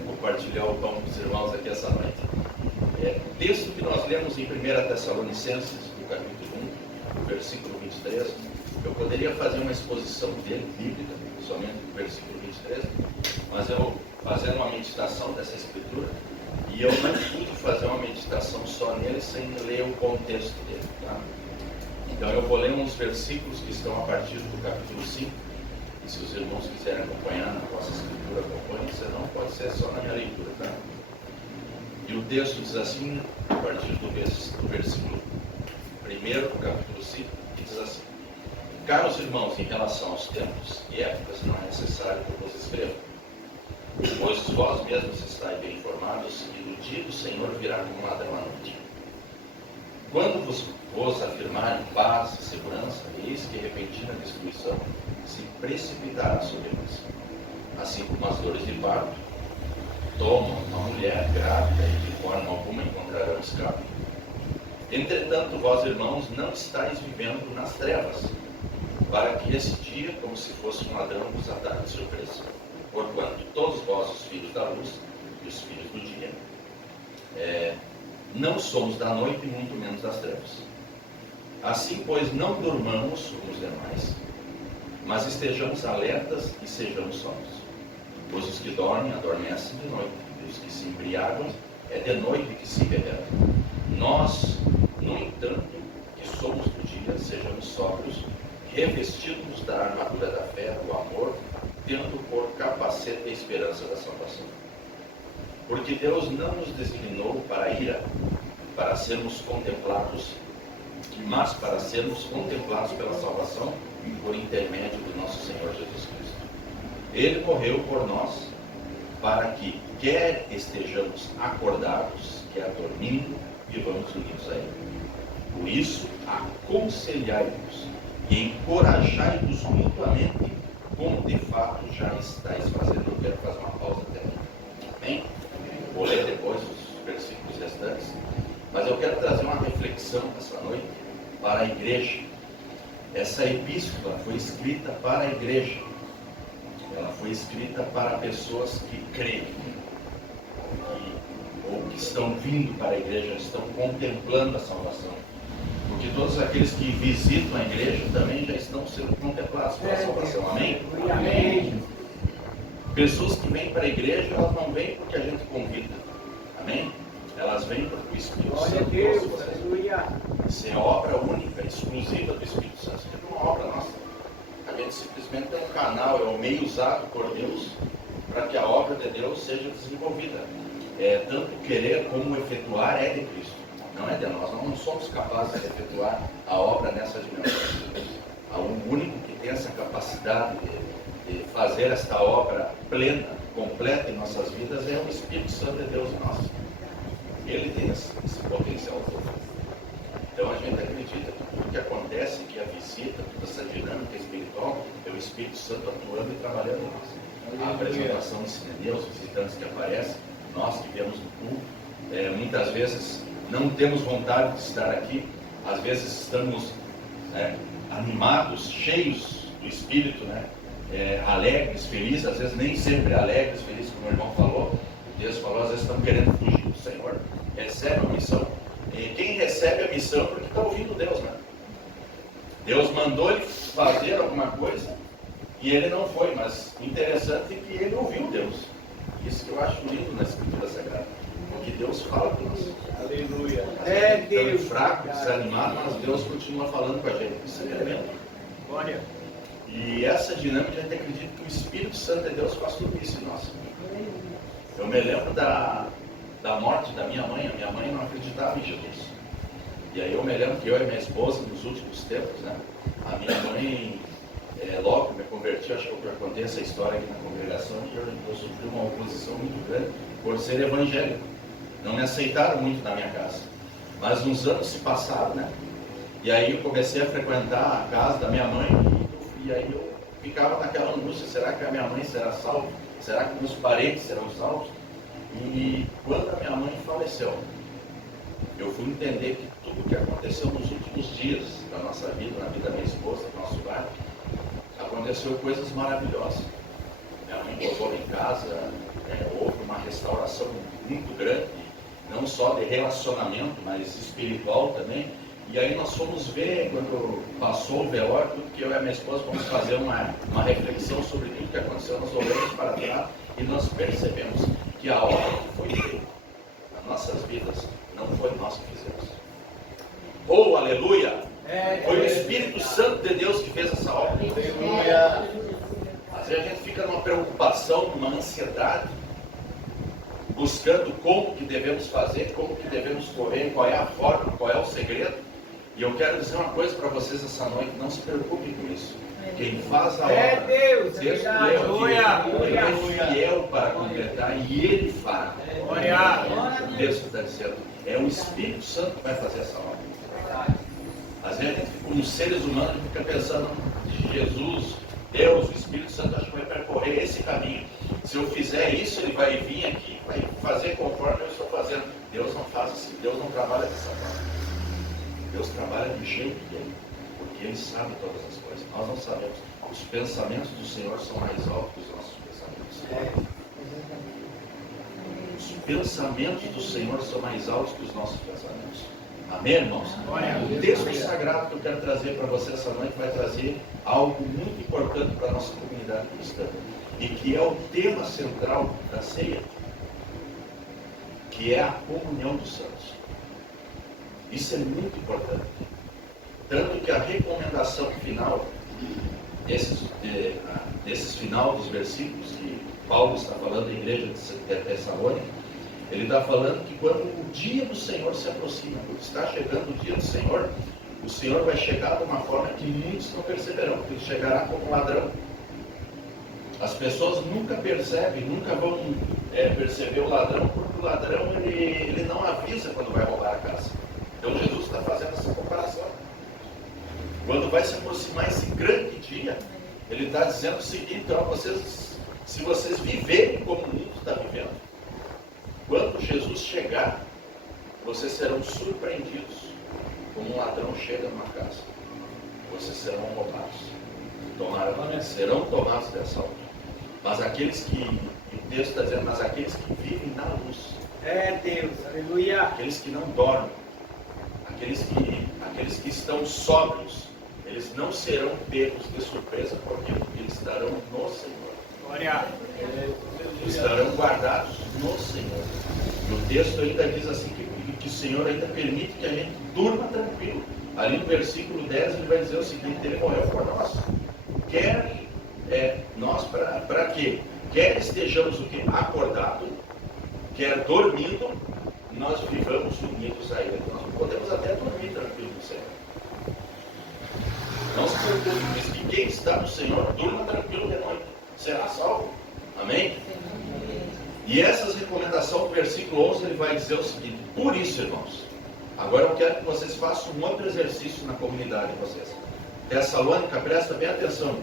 Compartilhar o pão com os irmãos aqui essa noite. O texto que nós lemos em 1 Tessalonicenses, do capítulo 1, versículo 23, eu poderia fazer uma exposição dele, bíblica, somente do versículo 23, mas eu, fazendo uma meditação dessa escritura, e eu não pude fazer uma meditação só nele sem ler o contexto dele. Tá? Então eu vou ler uns versículos que estão a partir do capítulo 5, e se os irmãos quiserem acompanhar na nossa escritura, acompanhem, senão pode ser só na minha leitura. Tá? E o texto diz assim, a partir do versículo 1 do capítulo 5, que diz assim: Caros irmãos, em relação aos tempos e épocas, não é necessário que eu vos escreva, pois vós mesmos estáis bem informados, e no dia do Senhor virá como ladrão à noite. Quando vos afirmarem paz e segurança, eis que repentina destruição se precipitará sobre nós, assim como as dores de parto tomam uma mulher grávida e de forma alguma encontrarão escape. Entretanto, vós, irmãos, não estáis vivendo nas trevas, para que esse dia, como se fosse um ladrão, vos ataque de surpresa. Porquanto todos vós, os filhos da luz e os filhos do dia, não somos da noite e muito menos das trevas. Assim, pois, não dormamos como os demais, mas estejamos alertas e sejamos sóbrios. Pois os que dormem, adormecem de noite, e os que se embriagam, é de noite que se beberam. Nós, no entanto, que somos do dia, sejamos sóbrios, revestidos da armadura da fé, do amor, tendo por capacete a esperança da salvação. Porque Deus não nos designou para a ira, para sermos contemplados, mas para sermos contemplados pela salvação por intermédio do nosso Senhor Jesus Cristo. Ele morreu por nós, para que, quer estejamos acordados, quer dormindo, vivamos unidos a Ele. Por isso, aconselhai-vos e encorajai-vos mutuamente, como de fato já estáis fazendo. Eu quero fazer uma pausa até aqui. Amém? Vou ler depois os versículos restantes, mas eu quero trazer uma reflexão essa noite para a igreja. Essa epístola foi escrita para a igreja. Ela foi escrita para pessoas que creem, ou que estão vindo para a igreja, estão contemplando a salvação. Porque todos aqueles que visitam a igreja também já estão sendo contemplados pela salvação. Amém? Amém. Pessoas que vêm para a igreja, elas não vêm porque a gente convida. Amém? Elas vêm porque o Espírito Santo trouxe vocês. Isso é obra única, exclusiva do Espírito Santo. Isso não é uma obra nossa. A gente simplesmente é um canal, é o meio usado por Deus para que a obra de Deus seja desenvolvida. Tanto querer como efetuar é de Cristo, não é de nós. Nós não somos capazes de efetuar a obra nessa dimensão. O único que tem essa capacidade de fazer esta obra plena, completa em nossas vidas é o Espírito Santo de Deus em nós. Ele tem esse potencial todo. Então a gente acredita que tudo que acontece, que a visita, toda essa dinâmica espiritual, é o Espírito Santo atuando e trabalhando em nós. A apresentação de Sineneus, os visitantes que aparecem, nós que vemos no culto, muitas vezes não temos vontade de estar aqui, às vezes estamos animados, cheios do Espírito, alegres, felizes, às vezes nem sempre alegres, felizes, como o irmão falou. Deus falou, às vezes estamos querendo fugir do Senhor, recebe a missão. E quem recebe a missão porque está ouvindo Deus, né? Deus mandou ele fazer alguma coisa e ele não foi, mas interessante é que ele ouviu Deus. Isso que eu acho lindo na Escritura Sagrada. Porque Deus fala com nós. Aleluia. Então, fraco, desanimado, mas Deus continua falando com a gente. Isso é tremendo. Glória. E essa dinâmica, a gente acredita que o Espírito Santo de Deus faz tudo isso em nós. Eu me lembro da morte da minha mãe. A minha mãe não acreditava em Jesus. E aí eu me lembro que eu e minha esposa, nos últimos tempos, né? A minha mãe, logo que me converti, acho que eu contei essa história aqui na congregação, que eu sofri uma oposição muito grande por ser evangélico. Não me aceitaram muito na minha casa. Mas uns anos se passaram, né? E aí eu comecei a frequentar a casa da minha mãe e aí eu ficava naquela angústia, será que a minha mãe será salva? Será que meus parentes serão salvos? E quando a minha mãe faleceu, eu fui entender que tudo que aconteceu nos últimos dias da nossa vida, na vida da minha esposa, do nosso lar, aconteceu coisas maravilhosas. Minha mãe voltou em casa, houve uma restauração muito grande, não só de relacionamento, mas espiritual também. E aí nós fomos ver, quando passou o velório, tudo que eu e a minha esposa fomos fazer uma reflexão sobre tudo que aconteceu, nós olhamos para trás e nós percebemos que a obra que foi feita nas nossas vidas não foi nós que fizemos. Oh, aleluia! Foi o Espírito Santo de Deus que fez essa obra. Aleluia! Às vezes a gente fica numa preocupação, numa ansiedade, buscando como que devemos fazer, como que devemos correr, qual é a forma, qual é o segredo. E eu quero dizer uma coisa para vocês essa noite, não se preocupem com isso. Quem faz a obra, Deus, Ele é fiel para completar e Ele fará. O texto está dizendo, é o Espírito Santo que vai fazer essa obra. Às vezes a gente, como seres humanos, a gente fica pensando, Jesus, Deus, o Espírito Santo, acho que vai percorrer esse caminho. Se eu fizer isso, Ele vai vir aqui, vai fazer conforme eu estou fazendo. Deus não faz assim, Deus não trabalha dessa forma. Deus trabalha do jeito dele, porque Ele sabe todas as coisas. Nós não sabemos. Os pensamentos do Senhor são mais altos que os nossos pensamentos. Os pensamentos do Senhor são mais altos que os nossos pensamentos. Amém, irmãos? O texto sagrado que eu quero trazer para você essa noite vai trazer algo muito importante para a nossa comunidade cristã. E que é o tema central da ceia, que é a comunhão dos santos. Isso é muito importante. Tanto que a recomendação final, desses final dos versículos que Paulo está falando à igreja de Tessalônica, ele está falando que quando o dia do Senhor se aproxima, quando está chegando o dia do Senhor, o Senhor vai chegar de uma forma que muitos não perceberão, porque ele chegará como ladrão. As pessoas nunca percebem, nunca vão perceber o ladrão, porque o ladrão ele não avisa quando vai roubar a casa. Então Jesus está fazendo essa comparação. Quando vai se aproximar esse grande dia, ele está dizendo o seguinte, então, se vocês viverem como o mundo está vivendo, quando Jesus chegar, vocês serão surpreendidos, como um ladrão chega numa casa. Vocês serão roubados. Serão tomados dessa altura. Mas aqueles que, o texto está dizendo, mas aqueles que vivem na luz. Deus, aleluia. Aqueles que não dormem. Aqueles que estão sóbrios, eles não serão pegos de surpresa, porque eles estarão no Senhor. Glória. Estarão guardados no Senhor. E o texto ainda diz assim que o Senhor ainda permite que a gente durma tranquilo. Ali no versículo 10 ele vai dizer o seguinte, ele morreu por nós. Nós para quê? Quer estejamos o quê? Acordado, quer dormindo, nós vivamos unidos a Ele. Nós podemos até dormir tranquilo no Senhor. Não se preocupe, diz que quem está no Senhor, durma tranquilo de noite. Será salvo. Amém? E essas recomendações do versículo 11, ele vai dizer o seguinte, por isso, irmãos, agora eu quero que vocês façam um outro exercício na comunidade de vocês. Tessalônica, presta bem atenção.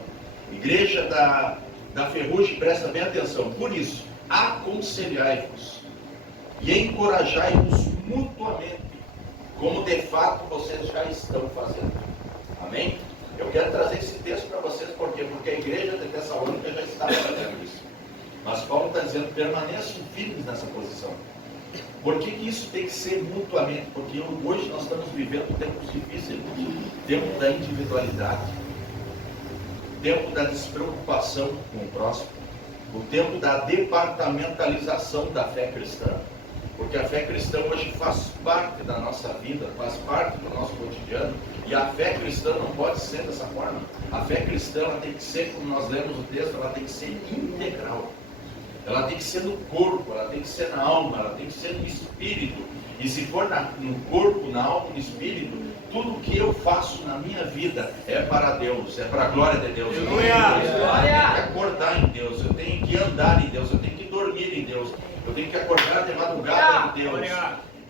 Igreja da Ferrugem, presta bem atenção. Por isso, aconselhai-vos e encorajai-vos mutuamente, como de fato vocês já estão fazendo. Amém? Eu quero trazer esse texto para vocês, por quê? Porque a igreja de Tessalônica já estava fazendo isso. Mas Paulo está dizendo, permaneçam firmes nessa posição. Por que isso tem que ser mutuamente? Porque hoje nós estamos vivendo tempos difíceis, tempo da individualidade, tempo da despreocupação com o próximo, o tempo da departamentalização da fé cristã. Porque porque a fé cristã hoje faz parte da nossa vida, faz parte do nosso cotidiano, e a fé cristã não pode ser dessa forma. A fé cristã, ela tem que ser, como nós lemos o texto, ela tem que ser integral. Ela tem que ser no corpo, ela tem que ser na alma, ela tem que ser no espírito. E se for no corpo, na alma, no espírito, tudo que eu faço na minha vida é para Deus, é para a glória de Deus. Eu tenho que acordar em Deus, eu tenho que andar em Deus, eu tenho que dormir em Deus, eu tenho que acordar de madrugada em Deus.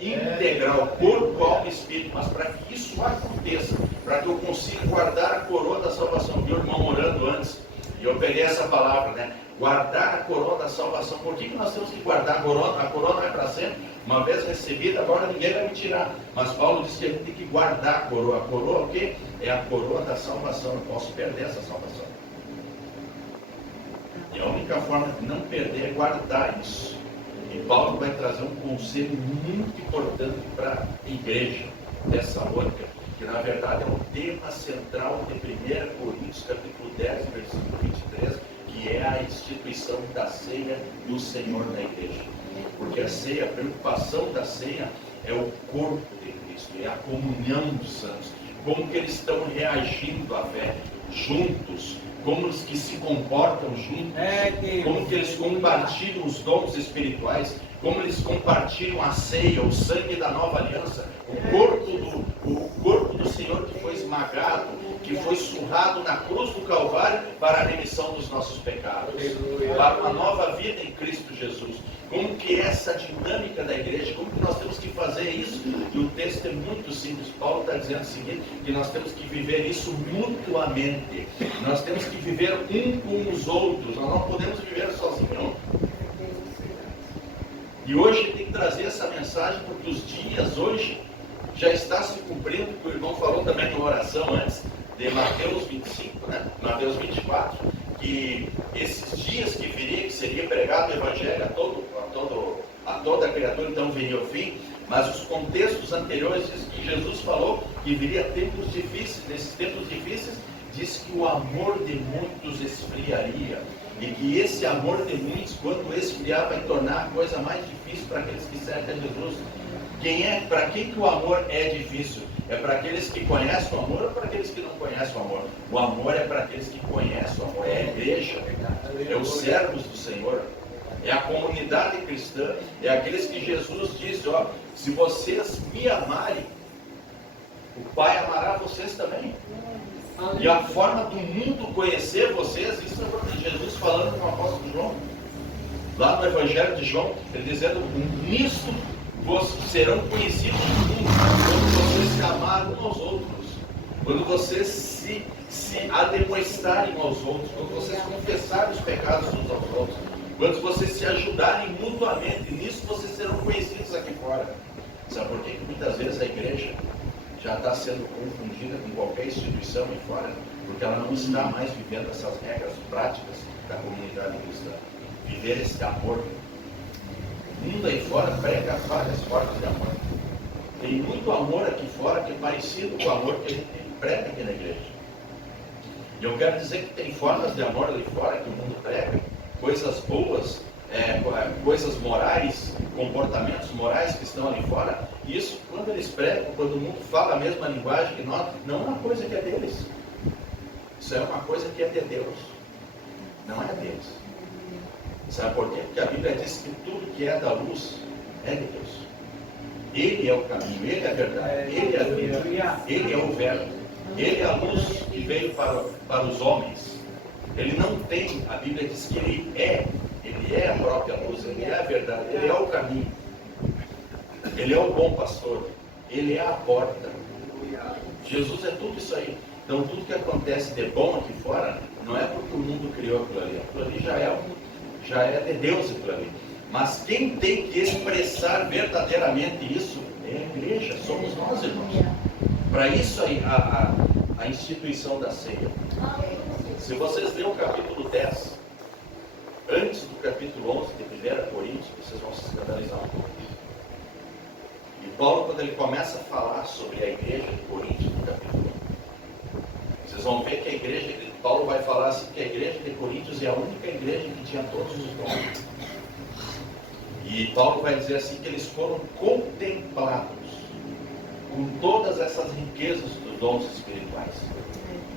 Integral, corpo, alma e espírito. Mas para que isso aconteça, para que eu consiga guardar a coroa da salvação, vi o irmão orando antes, e eu peguei essa palavra, né? Guardar a coroa da salvação. Por que nós temos que guardar a coroa? A coroa não é para sempre. Uma vez recebida, agora ninguém vai me tirar. Mas Paulo disse que a gente tem que guardar a coroa. A coroa o quê? É a coroa da salvação. Eu posso perder essa salvação. E a única forma de não perder é guardar isso. E Paulo vai trazer um conselho muito importante para a igreja dessa outra, que na verdade é o tema central de 1 Coríntios, capítulo 10, versículo 23, que é a instituição da ceia do Senhor na igreja. Porque a ceia, a preocupação da ceia é o corpo de Cristo, é a comunhão dos santos. Como que eles estão reagindo à fé juntos, como eles que se comportam juntos, como que eles compartilham os dons espirituais, como eles compartilham a ceia, o sangue da nova aliança, o corpo do Senhor que foi esmagado, que foi surrado na cruz do Calvário para a remissão dos nossos pecados, para uma nova vida em Cristo Jesus. Como que é essa dinâmica da igreja, como que nós temos que fazer isso? E o texto é muito simples. Paulo está dizendo o seguinte, que nós temos que viver isso mutuamente. Nós temos que viver um com os outros. Nós não podemos viver sozinhos. E hoje tem que trazer essa mensagem, porque os dias hoje já está se cumprindo, que o irmão falou também na oração antes, de Mateus 25, né? Mateus 24, que esses dias que viria, que seria pregado o Evangelho a toda a criatura, então viria o fim, mas os contextos anteriores diz que Jesus falou que viria tempos difíceis. Nesses tempos difíceis, diz que o amor de muitos esfriaria, e que esse amor de muitos, quando esfriar, vai tornar a coisa mais difícil para aqueles que servem a Jesus. Para quem que o amor é difícil? É para aqueles que conhecem o amor ou para aqueles que não conhecem o amor? O amor é para aqueles que conhecem o amor, é a igreja, é os servos do Senhor, é a comunidade cristã, é aqueles que Jesus disse, ó, se vocês me amarem, o Pai amará vocês também. E a forma do mundo conhecer vocês, isso é Jesus falando com o apóstolo João, lá no Evangelho de João, ele dizendo, nisto serão conhecidos do mundo, quando vocês se amarem uns aos outros, quando vocês se ademoestarem uns aos outros, quando vocês confessarem os pecados uns aos outros, quando vocês se ajudarem mutuamente, nisso vocês serão conhecidos aqui fora. Sabe por quê? Que muitas vezes a igreja já está sendo confundida com qualquer instituição aí fora, porque ela não está mais vivendo essas regras práticas da comunidade cristã. Viver esse amor. O mundo aí fora prega várias formas de amor. Tem muito amor aqui fora que é parecido com o amor que a gente prega aqui na igreja. E eu quero dizer que tem formas de amor ali fora que o mundo prega, coisas boas, coisas morais, comportamentos morais que estão ali fora. E isso, quando eles pregam, quando o mundo fala a mesma linguagem que nós, não é uma coisa que é deles. Isso é uma coisa que é de Deus. Não é deles. Sabe por quê? Porque a Bíblia diz que tudo que é da luz é de Deus. Ele é o caminho, Ele é a verdade, Ele é a vida, Ele é o verbo, Ele é a luz que veio para os homens. Ele não tem, a Bíblia diz que Ele é a própria luz, Ele é a verdade, Ele é o caminho. Ele é o bom pastor, Ele é a porta. Jesus é tudo isso aí. Então tudo que acontece de bom aqui fora, não é porque o mundo criou aquilo ali já é de Deus aquilo ali. Mas quem tem que expressar verdadeiramente isso é a igreja, somos nós, irmãos. Para isso aí, a instituição da ceia. Se vocês lerem o capítulo 10, antes do capítulo 11 de 1 Coríntios, vocês vão se escandalizar um pouco. E Paulo, quando ele começa a falar sobre a igreja de Coríntios, no capítulo 1, vocês vão ver que a igreja, Paulo vai falar assim, que a igreja de Coríntios é a única igreja que tinha todos os dons. E Paulo vai dizer assim que eles foram contemplados com todas essas riquezas dos dons espirituais.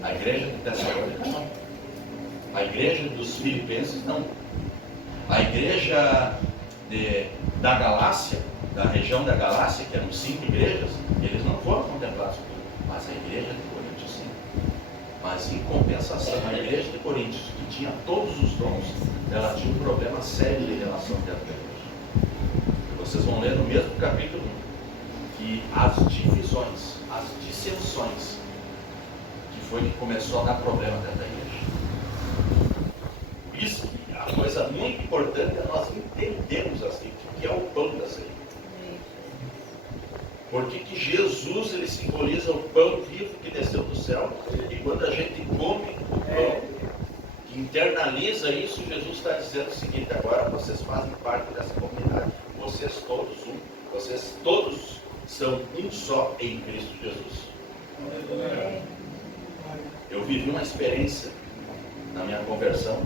A igreja de Tessalônica não. A igreja dos Filipenses não. A igreja da Galácia, da região da Galácia, que eram 5 igrejas, eles não foram contemplados por tudo. Mas a igreja de Coríntios sim. Mas em compensação, a igreja de Coríntios, que tinha todos os dons, ela tinha um problema sério de relação dentro da igreja. Vocês vão ler no mesmo capítulo 1 que as divisões, as dissensões, que foi que começou a dar problema dentro da igreja. Isso, a coisa muito importante é nós entendermos assim, o que é o pão da ceia. Porque que Jesus, ele simboliza o pão vivo que desceu do céu, e quando a gente come o pão, que internaliza isso, Jesus está dizendo o seguinte: agora vocês fazem parte dessa comunidade, vocês todos são um só em Cristo Jesus. Eu vivi uma experiência na minha conversão,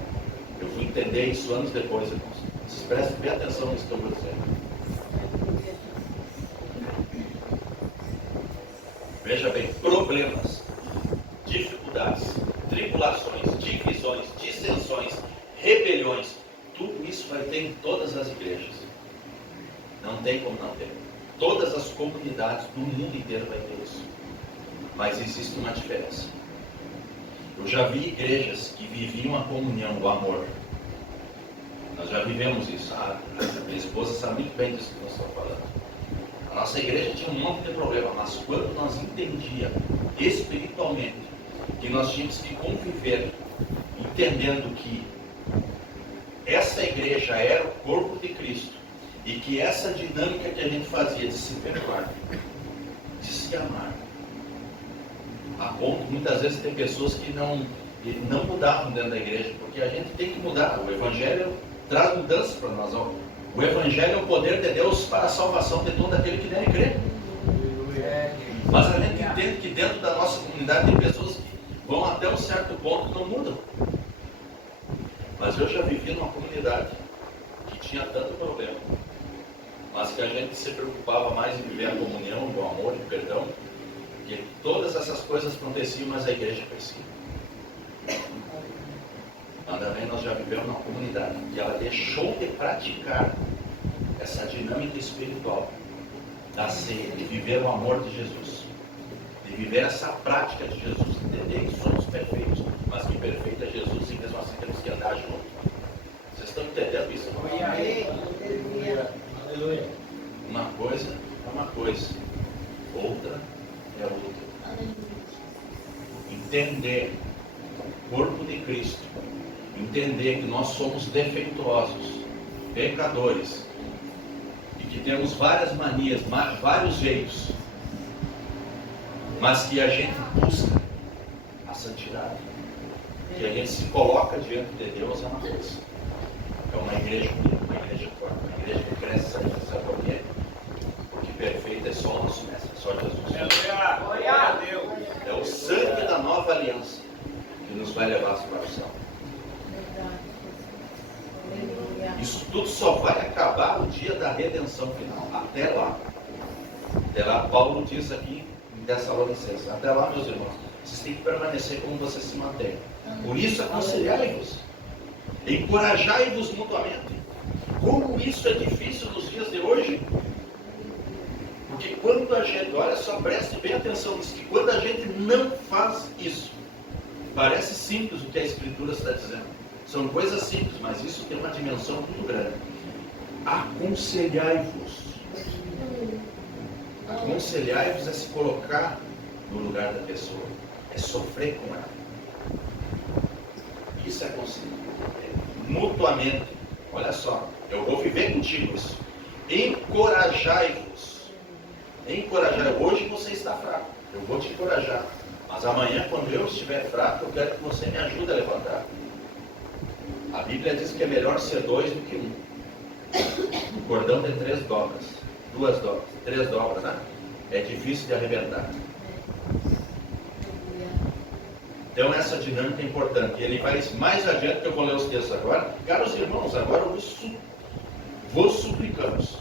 eu fui entender isso anos depois, irmãos. Vocês prestem bem atenção nisso que eu vou dizer. Veja bem, problemas, dificuldades, tribulações, divisões, dissensões, rebeliões, tudo isso vai ter em todas as igrejas. Não tem como não ter. Todas as comunidades do mundo inteiro vai ter isso. Mas existe uma diferença. Eu já vi igrejas que viviam a comunhão, o amor. Nós já vivemos isso. A minha esposa sabe muito bem disso que nós estamos falando. A nossa igreja tinha um monte de problema, mas quando nós entendíamos espiritualmente que nós tínhamos que conviver, entendendo que essa igreja era o corpo de Cristo, e que essa dinâmica que a gente fazia de se perdoar, de se amar, a ponto muitas vezes tem pessoas que não mudavam dentro da igreja, porque a gente tem que mudar. O Evangelho traz mudança para nós. O Evangelho é o poder de Deus para a salvação de todo aquele que nele crê. Mas a gente entende que dentro da nossa comunidade tem pessoas que vão até um certo ponto e não mudam. Mas eu já vivi numa comunidade que tinha tanto problema, mas que a gente se preocupava mais em viver a comunhão, o amor e o perdão, que todas essas coisas aconteciam, mas a igreja crescia. Mas também nós já vivemos numa comunidade que ela deixou de praticar essa dinâmica espiritual da ceia, de viver o amor de Jesus, de viver essa prática de Jesus, entender que somos perfeitos, mas que perfeito é Jesus e mesmo assim temos que andar junto. Vocês estão entendendo isso? Aleluia. Uma coisa é uma coisa, outra é outra. Entender o corpo de Cristo, entender que nós somos defeituosos, pecadores, e que temos várias manias, vários jeitos, mas que a gente busca a santidade, que a gente se coloca diante de Deus, é uma coisa. É uma igreja unida, uma igreja forte, uma igreja que cresce, sabe por quê? Porque perfeito é só o nosso mestre, é só Jesus. Glória a Deus! É o sangue da nova aliança que nos vai levar para o céu. Isso tudo só vai acabar no dia da redenção final. Até lá. Até lá, Paulo diz aqui em Tessalonicenses. Até lá, meus irmãos, vocês têm que permanecer como vocês se mantêm. Por isso, aconselhai-vos. Encorajai-vos mutuamente. Como isso é difícil nos dias de hoje? Porque quando a gente, olha só, preste bem atenção nisso, que quando a gente não faz isso, parece simples o que a Escritura está dizendo. São coisas simples, mas isso tem uma dimensão muito grande. Aconselhai-vos. Aconselhai-vos é se colocar no lugar da pessoa, é sofrer com ela. Isso é aconselho. Mutuamente. Olha só, eu vou viver contigo isso. Encorajai-vos. Encorajai. Hoje você está fraco, eu vou te encorajar. Mas amanhã, quando eu estiver fraco, eu quero que você me ajude a levantar. A Bíblia diz que é melhor ser 2 do que 1. O cordão tem 3 dobras. 2 dobras. 3 dobras, né? É difícil de arrebentar. Então essa dinâmica é importante. E ele vai mais adiante, que eu vou ler os textos agora. Caros irmãos, agora vos suplicamos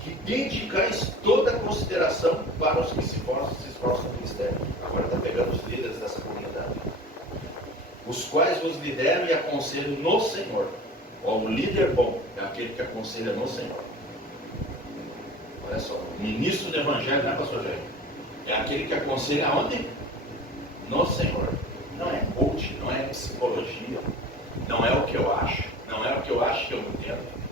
que dedicais toda a consideração para os que se esforçam no ministério. Agora está pegando os líderes dessa comunidade, os quais vos lideram e aconselham no Senhor. Ó, um líder bom é aquele que aconselha no Senhor. Olha só, o ministro do Evangelho, não é, pastor Jair? É aquele que aconselha aonde? No Senhor. Não é coach, não é psicologia, não é o que eu acho, não é o que eu acho que eu entendo,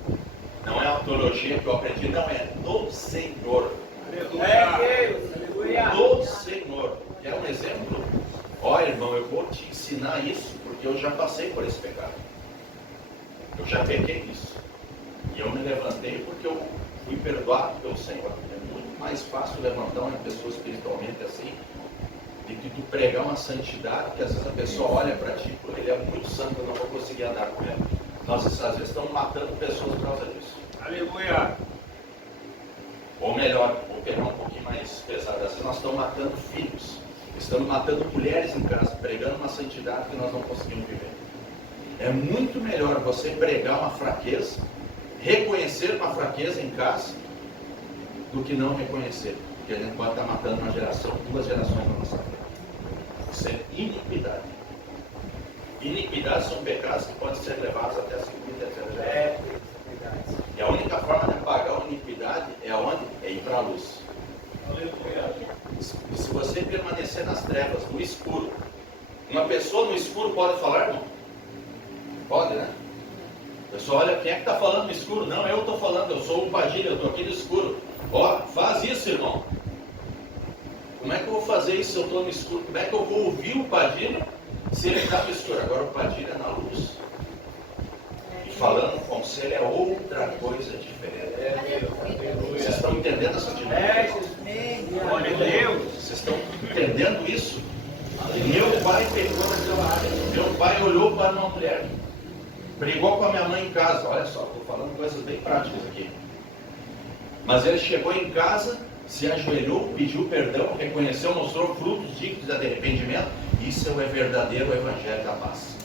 não é a teologia que eu aprendi, não, é no Senhor. No Senhor. Quer um exemplo? Ó, irmão, eu vou te ensinar isso, porque eu já passei por esse pecado. Eu já peguei isso. E eu me levantei porque eu fui perdoado pelo Senhor. É muito mais fácil levantar uma pessoa espiritualmente assim, de que tu pregar uma santidade, que às vezes a pessoa olha para ti, porque ele é muito santo, eu não vou conseguir andar com ele. Nós às vezes estamos matando pessoas por causa disso. Aleluia! Ou melhor, vou pegar um pouquinho mais pesado, às vezes nós estamos matando filhos, estamos matando mulheres em casa, pregando uma santidade que nós não conseguimos viver. É muito melhor você pregar uma fraqueza, reconhecer uma fraqueza em casa, do que não reconhecer. Porque a gente pode estar matando uma geração, 2 gerações na nossa vida. Isso é iniquidade. Iniquidades são pecados que podem ser levados até a 2ª e 3ª geração. E a única forma de apagar a iniquidade é aonde? É ir para a luz. E se você permanecer nas trevas, no escuro, uma pessoa no escuro pode falar, irmão? Pode, né? A pessoa olha, quem é que está falando no escuro? Não, eu estou falando, eu sou o Padilha, eu estou aqui no escuro. Ó, faz isso, irmão. Como é que eu vou fazer isso se eu estou no escuro? Como é que eu vou ouvir o Padilha se ele está no escuro? Agora o Padilha é na luz. E falando no conselho é outra coisa diferente. Vocês estão entendendo essa dinâmica? Glória a Deus! Vocês estão entendendo isso? Meu pai pegou naquela área. Meu pai olhou para uma mulher, brigou com a minha mãe em casa. Olha só, estou falando coisas bem práticas aqui. Mas ele chegou em casa, se ajoelhou, pediu perdão, reconheceu, mostrou frutos dignos de arrependimento. Isso é o verdadeiro evangelho da paz.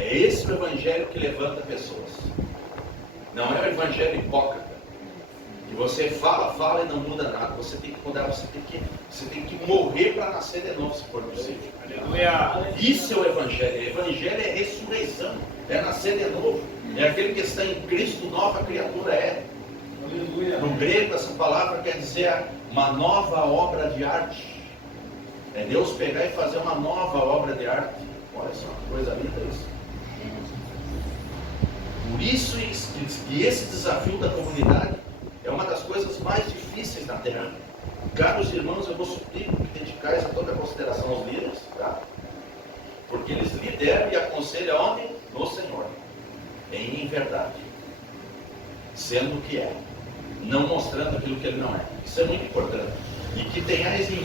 É esse o evangelho que levanta pessoas. Não é o evangelho hipócrita, que você fala e não muda nada. Você tem que mudar, você tem que morrer para nascer de novo, se for possível. Aleluia! Isso é o evangelho. O evangelho é ressurreição, é nascer de novo. É aquele que está em Cristo, nova criatura é. No grego, essa palavra quer dizer uma nova obra de arte. É Deus pegar e fazer uma nova obra de arte. Olha só, coisa linda isso. Por isso que esse desafio da comunidade é uma das coisas mais difíceis na Terra. Caros irmãos, eu vou suplir que dedicais a toda a consideração aos líderes, tá? Porque eles lideram e aconselham onde? No Senhor, em verdade, sendo o que é, não mostrando aquilo que ele não é. Isso é muito importante. E que tenhais em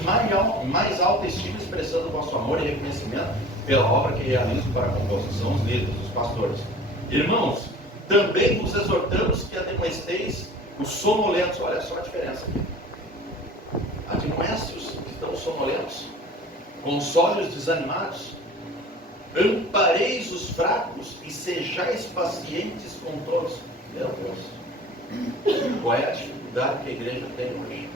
mais alta estima expressando o vosso amor e reconhecimento pela obra que realizam para a composição, os líderes, os pastores. Irmãos, também vos exortamos que admoesteis os sonolentos. Olha só a diferença aqui. Admoeste os que estão sonolentos, console os desanimados, ampareis os fracos e sejais pacientes com todos. Meu Deus, qual é a dificuldade que a igreja tem hoje?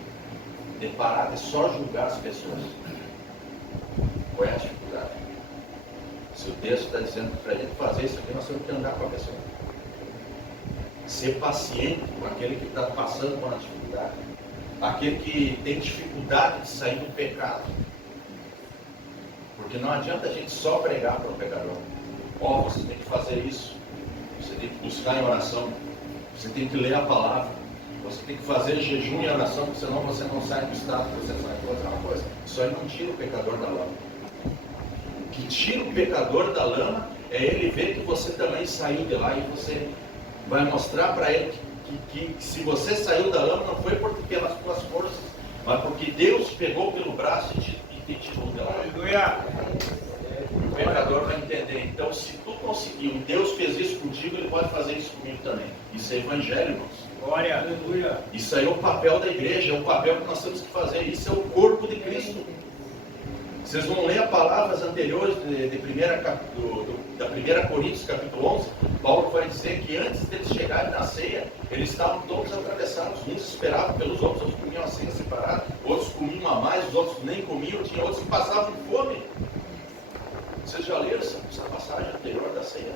De parar de só julgar as pessoas. Qual é a dificuldade? Se o texto está dizendo que para a gente fazer isso aqui, nós temos que andar com a pessoa. Ser paciente com aquele que está passando por uma dificuldade. Aquele que tem dificuldade de sair do pecado. Porque não adianta a gente só pregar para o pecador. Ó, você tem que fazer isso. Você tem que buscar em oração. Você tem que ler a palavra. Você tem que fazer jejum e oração, porque senão você não sai do estado que você sai. Vou dizer uma coisa, isso aí não tira o pecador da lama. O que tira o pecador da lama é ele ver que você também saiu de lá e você vai mostrar para ele que se você saiu da lama não foi pelas suas forças, mas porque Deus pegou pelo braço e te tirou da lama. Aleluia! O pecador vai entender. Então, se tu conseguiu, Deus fez isso contigo, ele pode fazer isso comigo também. Isso é evangelho, irmãos. Glória, aleluia. Isso aí é o papel da igreja, é o papel que nós temos que fazer. Isso é o corpo de Cristo. Vocês Vocês vão ler as palavras anteriores da 1 Coríntios capítulo 11. Paulo vai dizer que antes deles chegarem na ceia, eles estavam todos atravessados. Uns esperavam pelos outros, outros comiam a ceia separada, outros comiam a mais, os outros nem comiam, tinha outros que passavam fome. Vocês já leram essa passagem anterior da ceia?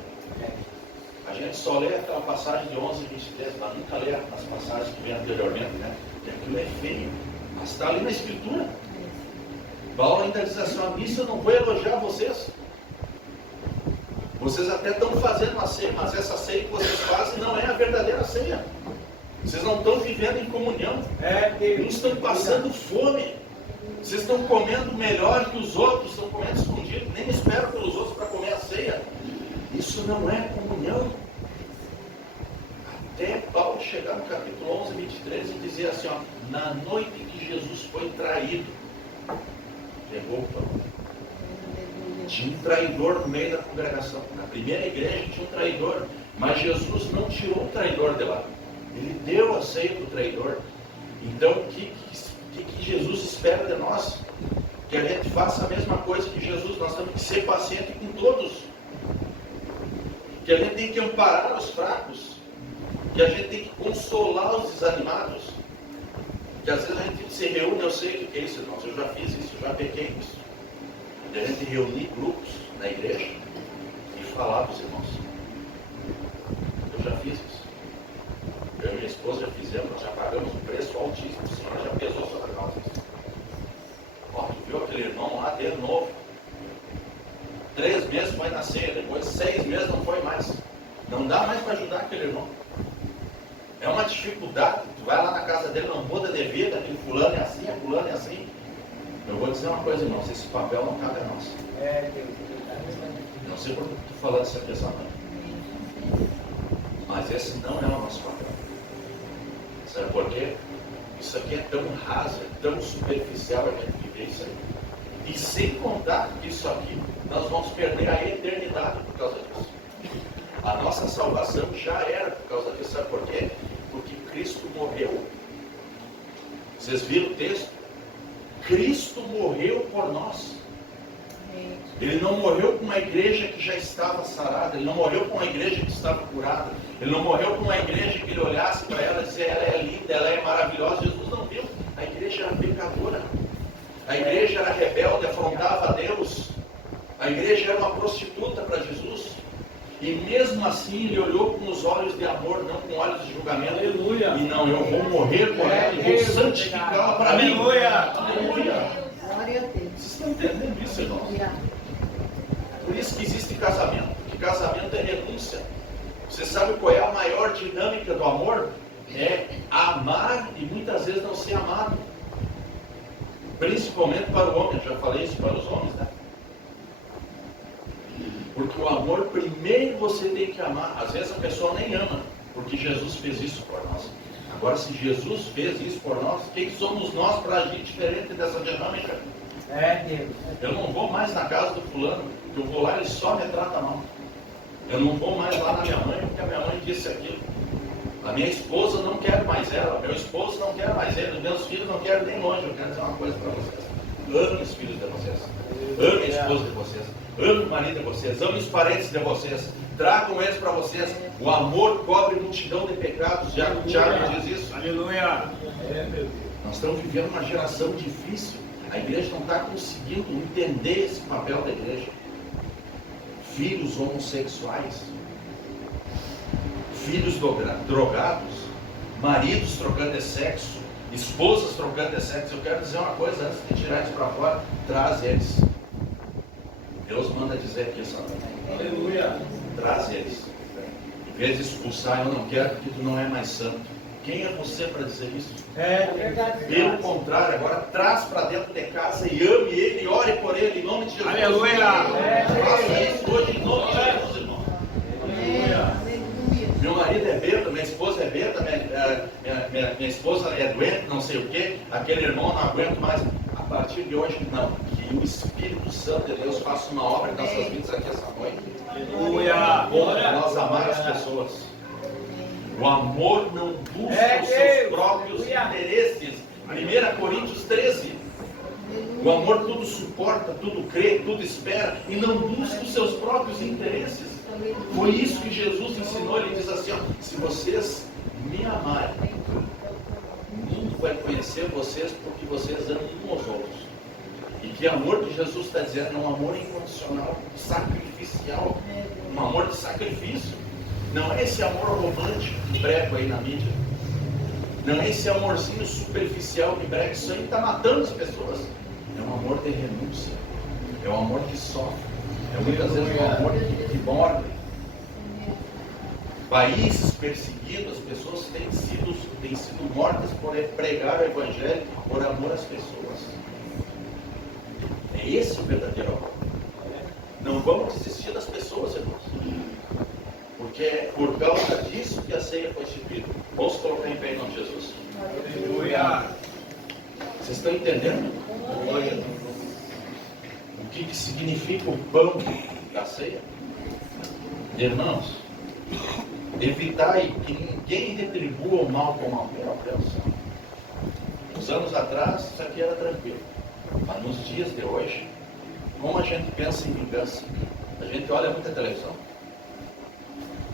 A gente só lê aquela passagem de 11 e 23, mas nunca lê as passagens que vêm anteriormente, né? Porque aquilo é feio, mas está ali na Escritura. Paulo ainda diz assim: a missa eu não vou elogiar vocês. Vocês até estão fazendo a ceia, mas essa ceia que vocês fazem não é a verdadeira ceia. Vocês não estão vivendo em comunhão. Uns estão passando fome. Vocês estão comendo melhor que os outros, estão comendo escondido, nem esperam pelos outros para comer a ceia. Isso não é comunhão. Até Paulo chegar no capítulo 11, 23 e dizer assim, ó: na noite que Jesus foi traído, pegou o pão. Tinha um traidor no meio da congregação. Na primeira igreja tinha um traidor, mas Jesus não tirou o traidor de lá. Ele deu a ceia para o traidor. Então, o que Jesus espera de nós? Que a gente faça a mesma coisa que Jesus. Nós temos que ser pacientes com todos. Que a gente tem que amparar os fracos. Que a gente tem que consolar os desanimados. Que às vezes a gente se reúne, eu sei o que é isso, irmãos. Eu já fiz isso, eu já pequei isso. De a gente reunir grupos na igreja e falar para os irmãos. Eu já fiz isso. Eu e minha esposa já fizemos, nós já pagamos um preço altíssimo. O Senhor já pesou sobre nós isso. Ó, tu viu aquele irmão lá dele novo? 3 meses foi na ceia, depois 6 meses não foi mais. Não dá mais para ajudar aquele irmão. É uma dificuldade. Tu vai lá na casa dele, não muda de vida, aquele fulano é assim, fulano é assim. Eu vou dizer uma coisa, irmãos, esse papel não cabe a nós. Não sei por que estou falando isso aqui essa noite. Mas esse não é o nosso papel. Sabe por quê? Isso aqui é tão raso, é tão superficial a gente viver isso aí. E sem contar que isso aqui, nós vamos perder a eternidade por causa disso. A nossa salvação já era por causa disso. Sabe por quê? Porque Cristo morreu. Vocês viram o texto? Cristo morreu por nós. Ele não morreu com uma igreja que já estava sarada. Ele não morreu com uma igreja que estava curada. Ele não morreu com uma igreja que ele olhasse para ela e disse: ela é linda, ela é maravilhosa. Jesus não viu. A igreja era pecadora. A igreja era rebelde, afrontava a Deus. A igreja era uma prostituta para Jesus. E mesmo assim ele olhou com os olhos de amor, não com olhos de julgamento. Aleluia. E não, eu vou morrer por ela e vou santificá-la para mim. Aleluia. Aleluia. Glória a Deus. Vocês estão entendendo isso, irmãos? Por isso que existe casamento, porque casamento é renúncia. Você sabe qual é a maior dinâmica do amor? É amar e muitas vezes não ser amado. Principalmente para o homem, eu já falei isso para os homens, né? Porque o amor, primeiro você tem que amar. Às vezes a pessoa nem ama, porque Jesus fez isso por nós. Agora, se Jesus fez isso por nós, quem somos nós para agir diferente dessa dinâmica? Eu não vou mais na casa do fulano, porque eu vou lá e ele só me trata mal. Eu não vou mais lá na minha mãe, porque a minha mãe disse aquilo. A minha esposa não quer mais ela, meu esposo não quer mais ele, meus filhos não querem nem longe. Eu quero dizer uma coisa para vocês: amem os filhos de vocês, amem a esposa de vocês, amem o marido de vocês, amem os parentes de vocês, tragam eles para vocês. O amor cobre multidão de pecados. Tiago diz isso. Aleluia. Nós estamos vivendo uma geração difícil. A igreja não está conseguindo entender esse papel da igreja. Filhos homossexuais, filhos drogados, maridos trocando de sexo, esposas trocando de sexo. Eu quero dizer uma coisa antes de tirar eles para fora: traz eles. Deus manda dizer aqui essa noite. Aleluia. Traz eles. Em vez de expulsar: eu não quero porque tu não é mais santo. Quem é você para dizer isso? Verdade. Pelo contrário, agora traz para dentro de casa e ame ele, e ore por ele em nome de Jesus. Aleluia. Faça isso hoje em nome de Jesus, irmão. Aleluia. Meu marido é bêbado, minha esposa é bêbada, minha esposa é doente, não sei o que, aquele irmão não aguento mais. A partir de hoje, não. Que o Espírito Santo de Deus faça uma obra em nossas vidas aqui essa noite. Aleluia. Nós amar as pessoas. O amor não busca os seus próprios interesses. 1 Coríntios 13. O amor tudo suporta, tudo crê, tudo espera e não busca os seus próprios interesses. Foi isso que Jesus ensinou. Ele diz assim, ó, se vocês me amarem, o mundo vai conhecer vocês porque vocês amam uns aos outros. E que amor que Jesus está dizendo é um amor incondicional, sacrificial, um amor de sacrifício. Não é esse amor romântico que prega aí na mídia. Não é esse amorzinho superficial que prega. Isso aí está matando as pessoas. É um amor de renúncia. É um amor que sofre. É muitas vezes um amor que morde. Países perseguidos, as pessoas têm sido mortas por pregar o Evangelho, por amor às pessoas. É esse o verdadeiro amor. Não vamos desistir das pessoas, irmãos. Porque é por causa disso que a ceia foi instituída. Vamos colocar em pé em nome de Jesus. Aleluia. Vocês estão entendendo? O que significa o pão da ceia? Irmãos, evitai que ninguém retribua o mal com o mal. Uns anos atrás, isso aqui era tranquilo. Mas nos dias de hoje, como a gente pensa em vingança? A gente olha muita televisão.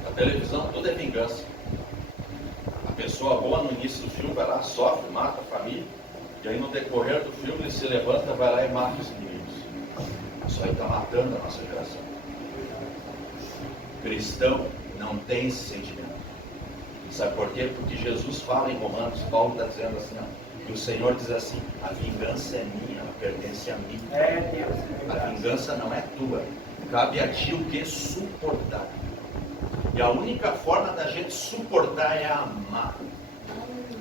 A televisão tudo é vingança. A pessoa boa no início do filme vai lá, sofre, mata a família. E aí no decorrer do filme ele se levanta, vai lá e mata os inimigos. Isso aí está matando a nossa geração. Cristão não tem esse sentimento. Sabe por quê? Porque Jesus fala em Romanos, Paulo está dizendo assim, ó, que o Senhor diz assim, a vingança é minha, ela pertence a mim. A vingança não é tua. Cabe a ti o que? Suportar. E a única forma da gente suportar é amar.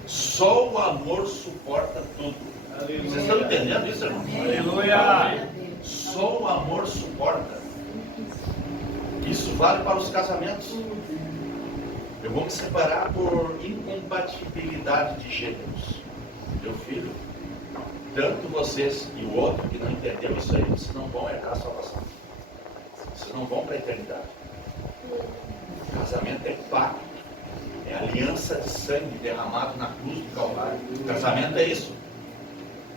Só o amor suporta tudo. Aleluia. Vocês estão entendendo isso, irmão? Aleluia! Só o amor suporta. Isso vale para os casamentos. Eu vou me separar por incompatibilidade de gêneros. Meu filho, tanto vocês e o outro que não entendeu isso aí, vocês não vão herdar a salvação. Vocês não vão para a eternidade. Casamento é pacto. É aliança de sangue derramado na cruz do Calvário. Casamento é isso.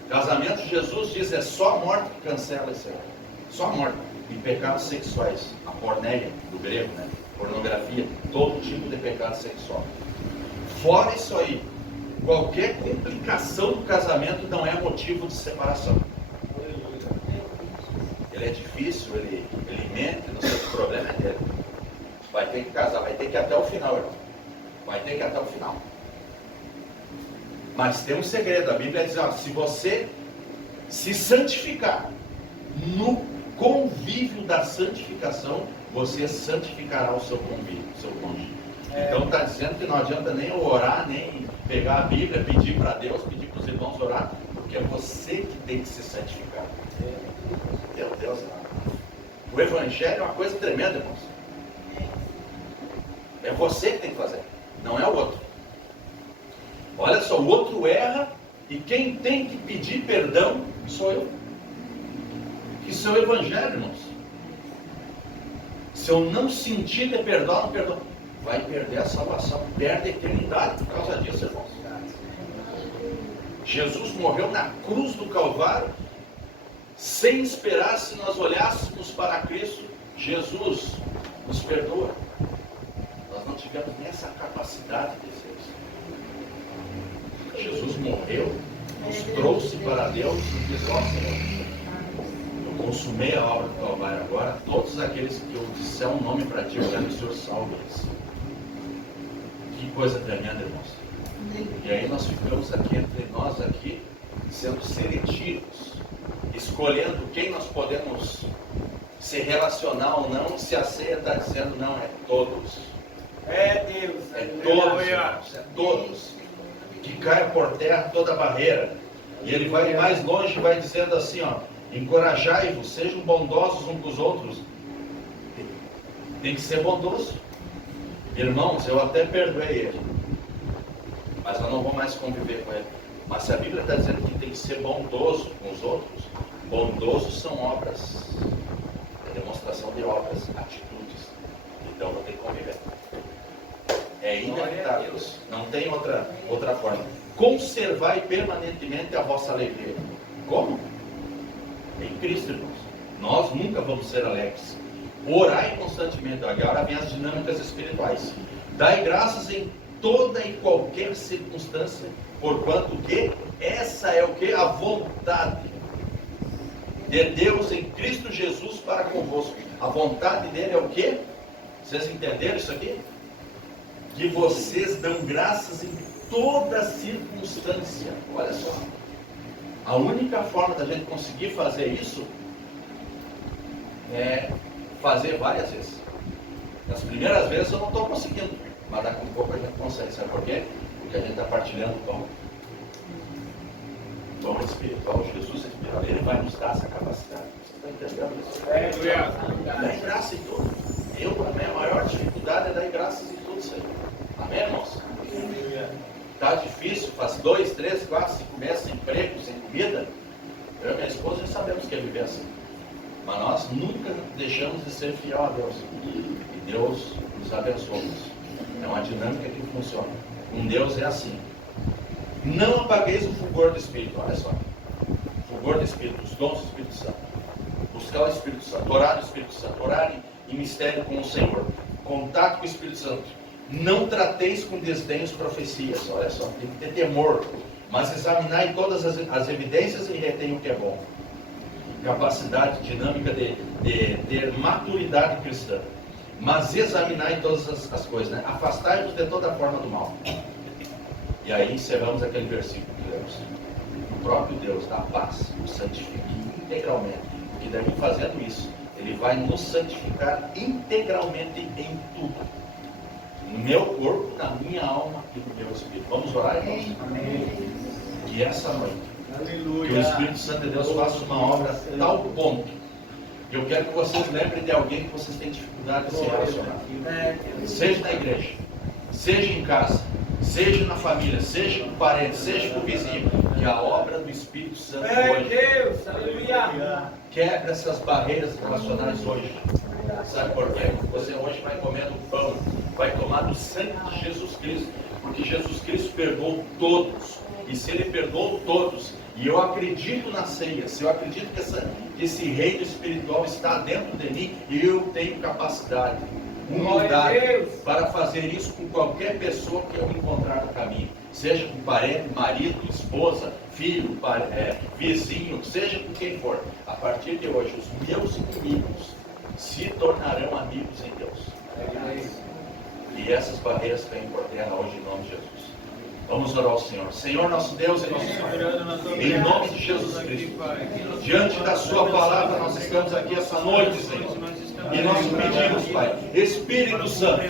Casamento, Jesus diz, é só a morte que cancela isso aí. Só a morte. E pecados sexuais. A porneia, do grego, né? Pornografia. Todo tipo de pecado sexual. Fora isso aí, qualquer complicação do casamento não é motivo de separação. Ele é difícil, ele mente, não sei o problema é dele. Vai ter que casar, vai ter que ir até o final, irmão. Vai ter que ir até o final. Mas tem um segredo, a Bíblia diz, ó, se você se santificar no convívio da santificação, você santificará o seu convívio, o seu cônjuge. Então está dizendo que não adianta nem orar, nem pegar a Bíblia, pedir para Deus, pedir para os irmãos orar, porque é você que tem que se santificar. Meu Deus, o Evangelho é uma coisa tremenda, irmãos. É você que tem que fazer, não é o outro. Olha só, o outro erra e quem tem que pedir perdão sou eu. Isso é o Evangelho, irmãos. Se eu não sentir de perdoar, não perdoar, vai perder a salvação, perde a eternidade por causa disso, irmãos. Jesus morreu na cruz do Calvário, sem esperar. Se nós olhássemos para Cristo, Jesus nos perdoa. Nós não tivemos nem essa capacidade de ser isso. Jesus morreu, nos trouxe para Deus e diz, ó Senhor, eu consumei a obra do Calvário agora, todos aqueles que eu disser um nome para ti, eu quero que o Senhor salve eles. Que coisa tremenda, irmãos. E aí nós ficamos aqui entre nós aqui, sendo seletivos, escolhendo quem nós podemos se relacionar ou não, se a ceia está dizendo não, é todos. É Deus, é todos, irmãos, é todos. Que cai por terra toda a barreira. E ele vai mais longe, vai dizendo assim, ó, encorajai-vos, sejam bondosos uns com os outros. Tem que ser bondoso. Irmãos, eu até perdoei ele, mas eu não vou mais conviver com ele. Mas se a Bíblia está dizendo que tem que ser bondoso com os outros, bondosos são obras, é demonstração de obras, atitudes. Então eu vou ter que conviver. É inevitável, não tem outra forma. Conservai permanentemente a vossa alegria. Como? Em Cristo, irmãos. Nós nunca vamos ser alegres. Orai constantemente. Agora vem as dinâmicas espirituais. Dai graças em toda e qualquer circunstância, porquanto que essa é o que? A vontade de Deus em Cristo Jesus para convosco. A vontade dele é o que? Vocês entenderam isso aqui? Que vocês dão graças em toda circunstância. Olha só. A única forma da gente conseguir fazer isso é fazer várias vezes. Nas primeiras vezes eu não estou conseguindo, mas daqui a pouco a gente consegue. Sabe por quê? Porque a gente está partilhando o pão. O pão espiritual, Jesus espiritual, ele vai nos dar essa capacidade. Você está entendendo isso? Dá graça em tudo. A minha maior dificuldade é dar graças em tudo, Senhor. Amém, irmãos? Está difícil, faz 2, 3, 4, 5 meses sem emprego, sem comida. Eu e minha esposa já sabemos que é viver assim. Mas nós nunca deixamos de ser fiel a Deus. E Deus nos abençoa. É uma dinâmica que funciona. Com Deus é assim. Não apagueis o fulgor do Espírito. Olha só. Fulgor do Espírito, os dons do Espírito Santo. Buscar o Espírito Santo, orar no Espírito Santo, orar em mistério com o Senhor. Contato com o Espírito Santo. Não trateis com desdém as profecias. Olha só, tem que ter temor. Mas examinai todas as evidências e retém o que é bom. Capacidade dinâmica de ter maturidade cristã. Mas examinai todas as coisas, né? Afastai-vos de toda forma do mal. E aí encerramos aquele versículo que lemos. O próprio Deus da paz nos santifique integralmente. Porque daí, fazendo isso, Ele vai nos santificar integralmente em tudo. No meu corpo, na minha alma e no meu espírito. Vamos orar, irmãos? Amém. Que essa noite, que o Espírito Santo de Deus faça uma obra a tal ponto que eu quero que vocês lembrem de alguém que vocês têm dificuldade de se relacionar. Seja na igreja, seja em casa, seja na família, seja com parente, seja com o vizinho. Que a obra do Espírito Santo hoje quebra essas barreiras relacionais hoje. Sabe por quê? Você hoje vai comer do pão, vai tomar do sangue de Jesus Cristo, porque Jesus Cristo perdoou todos. E se Ele perdoou todos, e eu acredito na ceia, se eu acredito que esse reino espiritual está dentro de mim, eu tenho capacidade, humildade para fazer isso com qualquer pessoa que eu encontrar no caminho, seja com parente, marido, esposa, filho, vizinho, seja com quem for. A partir de hoje, os meus inimigos se tornarão amigos em Deus. E essas barreiras caem por terra hoje em nome de Jesus. Vamos orar ao Senhor. Senhor, nosso Deus e nosso Pai, em nome de Jesus Cristo, diante da Sua palavra, nós estamos aqui essa noite, Senhor, e nós pedimos, Pai, Espírito Santo,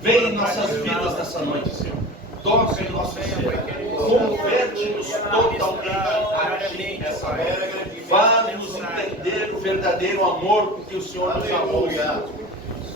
vem em nossas vidas nessa noite, Senhor. Toca em nosso ser, converte-nos totalmente a Ti nessa noite. Faz-nos entender o verdadeiro amor que o Senhor nos amou.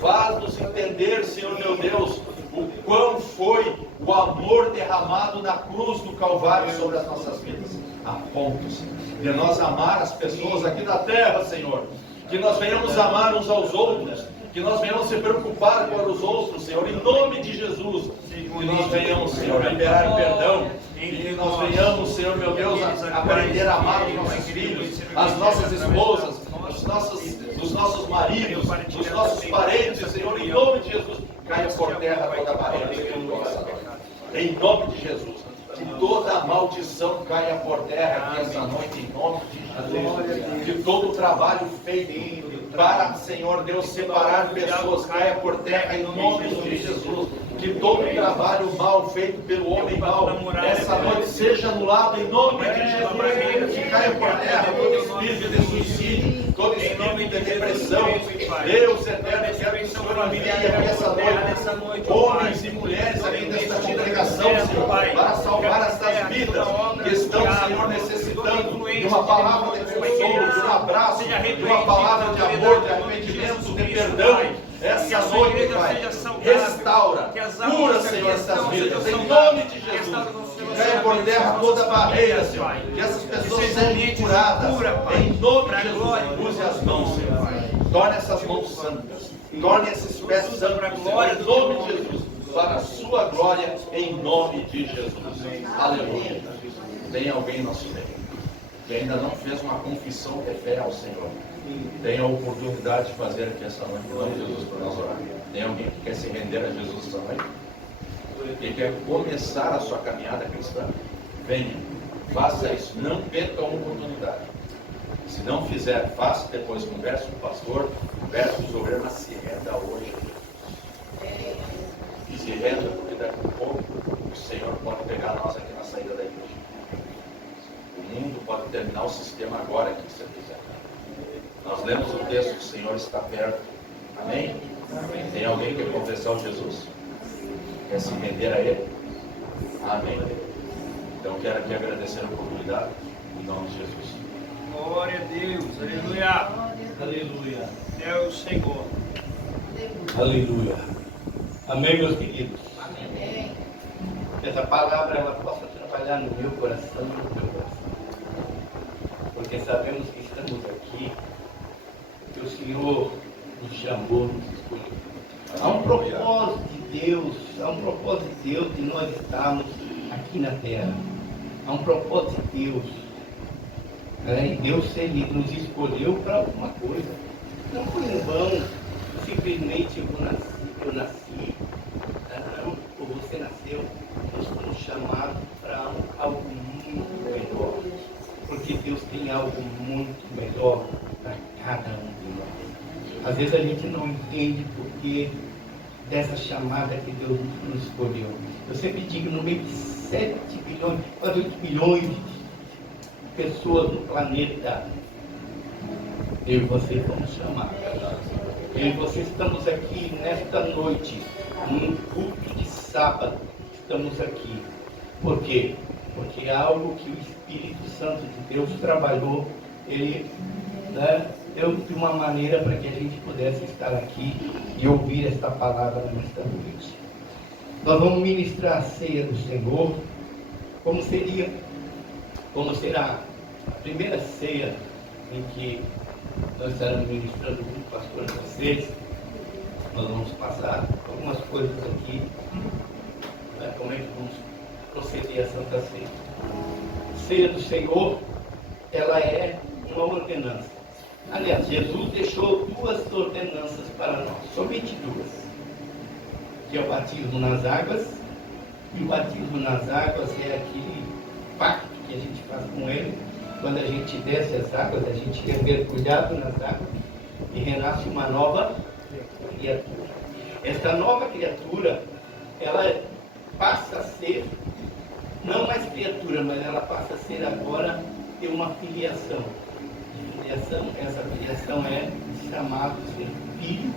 Faz-nos entender, Senhor meu Deus, o quão foi o amor derramado na cruz do Calvário sobre as nossas vidas, a ponto de nós amar as pessoas aqui na terra, Senhor, que nós venhamos amar uns aos outros, que nós venhamos se preocupar com os outros, Senhor, em nome de Jesus, que nós venhamos, Senhor, liberar perdão, que nós venhamos, Senhor meu Deus, aprender a amar os nossos filhos, as nossas esposas, os nossos maridos, os nossos parentes, Senhor, em nome de Jesus. Caia por terra toda barreira espiritual. Em nome de Jesus. Que toda maldição caia por terra aqui essa noite, em nome de Jesus. Que todo o trabalho feito para, Senhor Deus, separar pessoas caia por terra, em nome de Jesus. Que todo o trabalho mal feito pelo homem mal, essa noite seja anulado, em nome de Jesus. Que caia por terra todo espírito de suicídio, todo espírito de depressão. Deus eterno, eu quero que o Senhor envie aqui essa noite homens e mulheres aqui desta congregação, Senhor, para salvar essas vidas que estão, Senhor, necessitando de uma palavra de consolo, de um abraço, de uma palavra de amor, de arrependimento, de perdão. Essa noite, Pai, restaura, cura, Senhor, essas vidas, em nome de Jesus. Que caia por terra toda barreira, Senhor. Que essas pessoas sejam curadas, em nome de Jesus. Use as mãos, Senhor. Torne essas mãos santas, torne esses pés santos, Senhor, em nome de Jesus, para a sua glória, em nome de Jesus. Aleluia. Tem alguém em nosso meio. que ainda não fez uma confissão de fé ao Senhor, tem a oportunidade de fazer aqui essa noite, em nome de Jesus, para nós orar. Tem alguém que quer se render a Jesus essa noite? Que quer começar a sua caminhada cristã? Venha, faça isso, não perca a oportunidade. Se não fizer, faça, depois converse com o pastor, converse com os obreiros, mas se renda hoje. E se renda, porque daqui a pouco o Senhor pode pegar nós aqui na saída da igreja. O mundo pode terminar o sistema agora, que você quiser. Nós lemos o texto, o Senhor está perto. Amém? Amém. Tem alguém que quer confessar o Jesus? Quer se render a Ele? Amém. Então quero aqui agradecer a oportunidade, em nome de Jesus. Glória a Deus, aleluia. Aleluia. Deus Senhor. Aleluia. Amém, meus queridos. Amém. Essa palavra ela possa trabalhar no meu coração e no teu coração. Porque sabemos que estamos aqui, que o Senhor nos chamou, nos escolheu. Há um propósito de Deus, de nós estarmos aqui na terra. Há um propósito de Deus. E Deus ele nos escolheu para alguma coisa. Não foi em vão, simplesmente eu nasci. Não, ou você nasceu. Nós fomos chamados para algo muito melhor. Porque Deus tem algo muito melhor para cada um de nós. Às vezes a gente não entende porque dessa chamada que Deus nos escolheu. Eu sempre digo, no meio de 7 bilhões, quase 8 bilhões de pessoas no planeta, eu e você fomos chamados. Eu e você estamos aqui nesta noite, num culto de sábado, estamos aqui. Por quê? Porque é algo que o Espírito Santo de Deus trabalhou, ele deu de uma maneira para que a gente pudesse estar aqui e ouvir esta palavra nesta noite. Nós vamos ministrar a ceia do Senhor, como será a primeira ceia em que nós estaremos ministrando com o pastor de vocês. Nós vamos passar algumas coisas aqui, como é que vamos proceder a Santa Ceia. Ceia do Senhor, ela é uma ordenança. Aliás, Jesus deixou 2 ordenanças para nós, somente 2. Que é o batismo nas águas, e o batismo nas águas é aquele pacto que a gente faz com Ele. Quando a gente desce as águas, a gente é mergulhado nas águas e renasce uma nova criatura. Esta nova criatura, ela passa a ser, não mais criatura, mas ela passa a ser agora ter uma filiação. Essa filiação é chamado de ser filho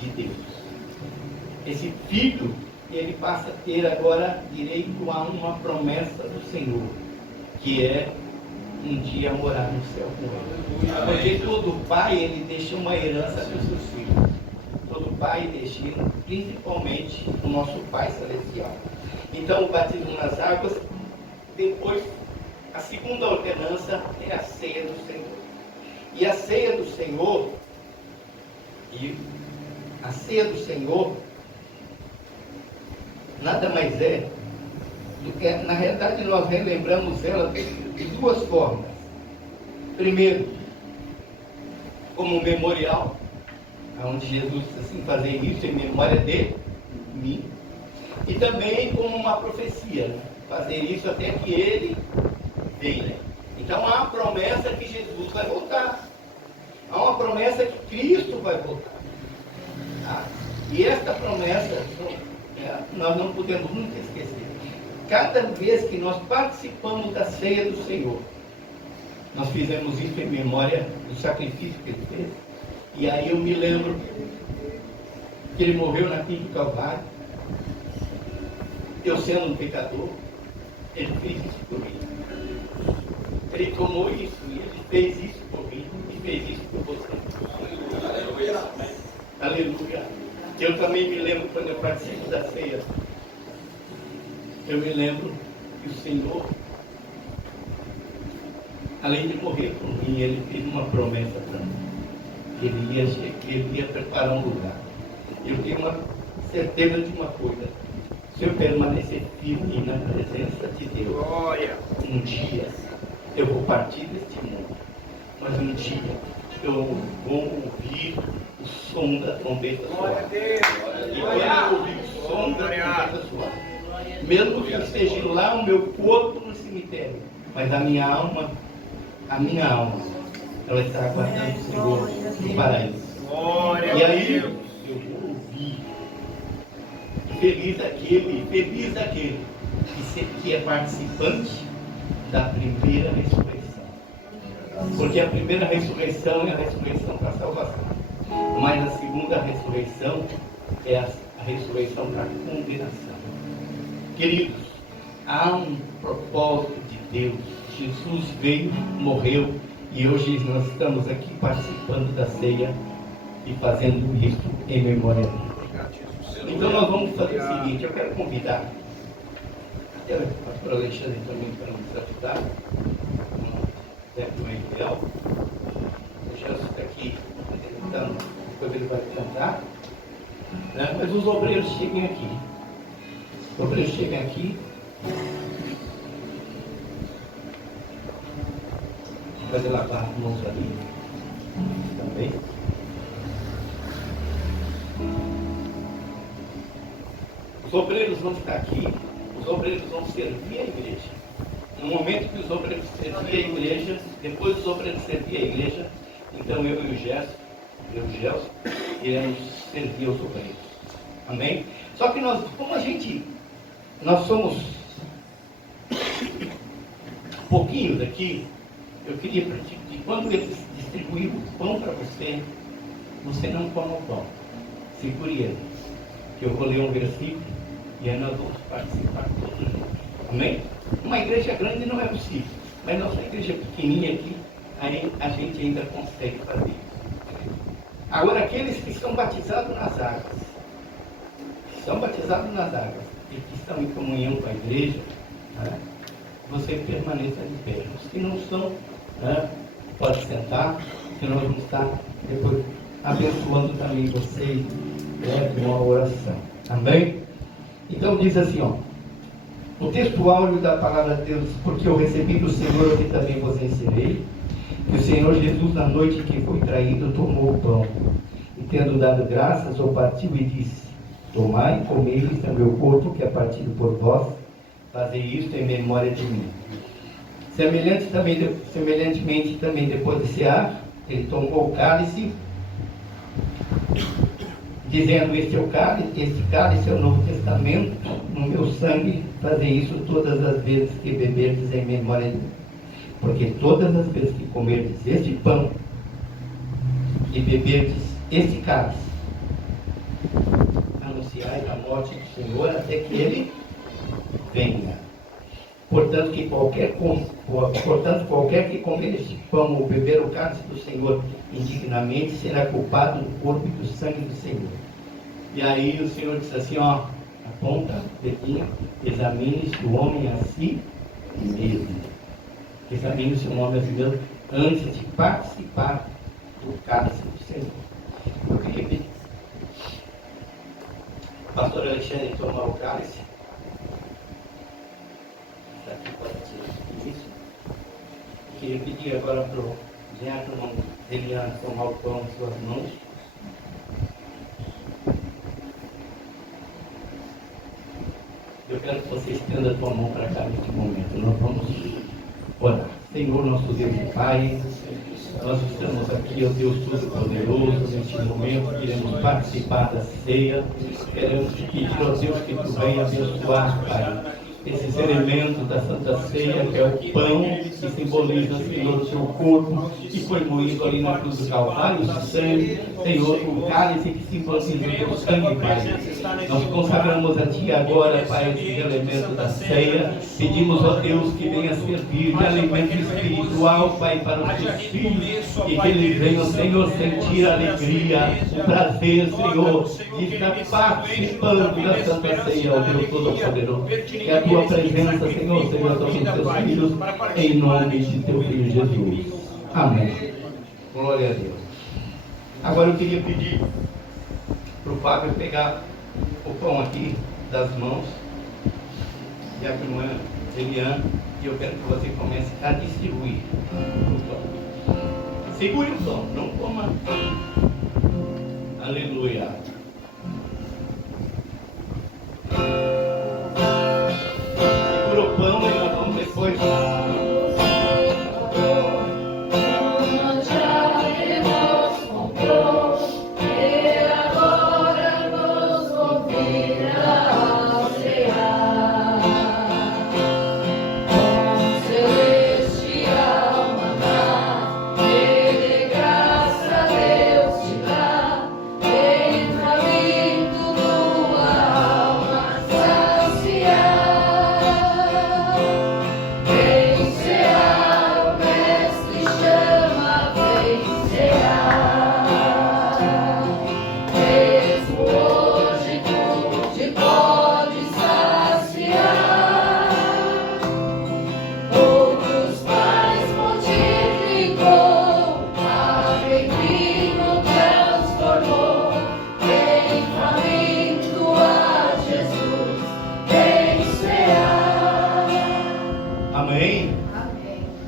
de Deus. Esse filho, ele passa a ter agora direito a uma promessa do Senhor, que é um dia morar no céu com ele. Porque todo pai, ele deixa uma herança para os seus filhos. Todo pai deixa, principalmente o nosso Pai Celestial. Então, o batismo nas águas, depois, a segunda ordenança é a ceia do Senhor. E a ceia do Senhor, nada mais é do que, na realidade, nós relembramos ela de 2 formas. Primeiro, como um memorial, onde Jesus disse assim, fazer isso em memória de mim. E também como uma profecia, né? Fazer isso até que Ele venha. Então há uma promessa que Jesus vai voltar. Há uma promessa que Cristo vai voltar. Tá? E esta promessa, nós não podemos nunca esquecer. Cada vez que nós participamos da ceia do Senhor, nós fizemos isso em memória do sacrifício que Ele fez. E aí eu me lembro que Ele morreu na cruz do Calvário. Eu sendo um pecador, Ele fez isso por mim. Ele tomou isso e Ele fez isso por mim e fez isso por você. Aleluia. Aleluia. Eu também me lembro quando eu participo da ceia. Eu me lembro que o Senhor, além de morrer por mim, Ele fez uma promessa para mim. Ele ia preparar um lugar. Eu tenho uma certeza de uma coisa. Se eu permanecer firme na presença de Deus, um dia eu vou partir deste mundo, mas um dia eu vou ouvir o som da trombeta soar. E quando eu ouvir o som da trombeta soar, mesmo que esteja lá o meu corpo no cemitério, mas a minha alma, ela está aguardando o Senhor no paraíso. E aí eu vou ouvir. Feliz aquele que é participante da primeira ressurreição. Porque a primeira ressurreição é a ressurreição para a salvação. Mas a segunda ressurreição é a ressurreição para a condenação. Queridos, há um propósito de Deus. Jesus veio, morreu, e hoje nós estamos aqui participando da ceia e fazendo isso em memória dele. Então nós vamos fazer o seguinte, eu quero convidar até o pastor Alexandre também para nos ajudar, no exemplo ideal. O Jesus está aqui, então, depois ele vai cantar, né? Mas os obreiros cheguem aqui. Os obreiros cheguem aqui. Vai lavar as mãos ali também. Os obreiros vão estar aqui, os obreiros vão servir a igreja. No momento que os obreiros servir a igreja, depois dos obreiros servir a igreja, então eu e o Gelson, iremos servir os obreiros. Amém? Só que nós, como nós somos pouquinhos aqui, eu queria que quando eles distribuírem o pão para você, você não coma o pão. Segure ele. Que eu vou ler um versículo e aí nós vamos participar todos juntos. Amém? Uma igreja grande não é possível, mas nossa igreja pequenininha aqui, aí a gente ainda consegue fazer isso. Agora, aqueles que são batizados nas águas, e que estão em comunhão com a igreja, né, você permaneça de pé. Os que não são, né, pode sentar, que nós vamos estar depois abençoando também vocês, né, com uma oração. Amém? Então diz assim, ó, o texto áureo da palavra de Deus, porque eu recebi do Senhor, eu que também vos ensinei, que o Senhor Jesus, na noite que foi traído, tomou o pão, e tendo dado graças, o partiu e disse, tomai, comei, isto é meu corpo, que é partido por vós, fazei isto em memória de mim. Semelhantemente também, depois de cear, ele tomou o cálice, dizendo, este cálice é o Novo Testamento, no meu sangue, fazei isso todas as vezes que beberdes em memória de mim. Porque todas as vezes que comerdes este pão e beberdes este cálice, anunciais a morte do Senhor até que ele venha. Portanto, qualquer que comer este pão ou beber o cálice do Senhor indignamente será culpado do corpo e do sangue do Senhor. E aí o Senhor disse assim, ó, aponta, dedinho, examine-se o homem a si mesmo. Examine-se o homem a si mesmo antes de participar do cálice do Senhor. Eu queria pedir. O pastor Alexandre tomar o cálice. Está aqui para dizer isso. Eu queria pedir agora para o diácono Eliane tomar o pão em suas mãos. Eu quero que você estenda a tua mão para cá neste momento. Nós vamos orar. Senhor, nosso Deus e Pai, nós estamos aqui, ó Deus Todo-Poderoso, neste momento, queremos participar da ceia, queremos te pedir, ó Deus, que tu venha abençoar, Pai, esses elementos da Santa Ceia, que é o pão, que simboliza, Senhor, o seu corpo, que foi moído ali na cruz do Calvário, o sangue, Senhor, o cálice que simboliza o teu sangue, Pai. Nós consagramos a Ti agora, Pai, esses elementos da ceia, pedimos, ó Deus, que venha servir de alimento espiritual, Pai, para os teus filhos, e que eles venham, Senhor, sentir a alegria, o prazer, Senhor, de estar participando da Santa Ceia, ó Deus Todo-Poderoso. Que a tua presença, Senhor, seja sobre os teus filhos, em nome de teu Filho Jesus. Amém. Glória a Deus. Agora eu queria pedir para o Fábio pegar o pão aqui das mãos, já que não é Eliane, E eu quero que você comece a distribuir o pão. Segure o pão, não coma. Aleluia. Segura o pão e nós vamos depois.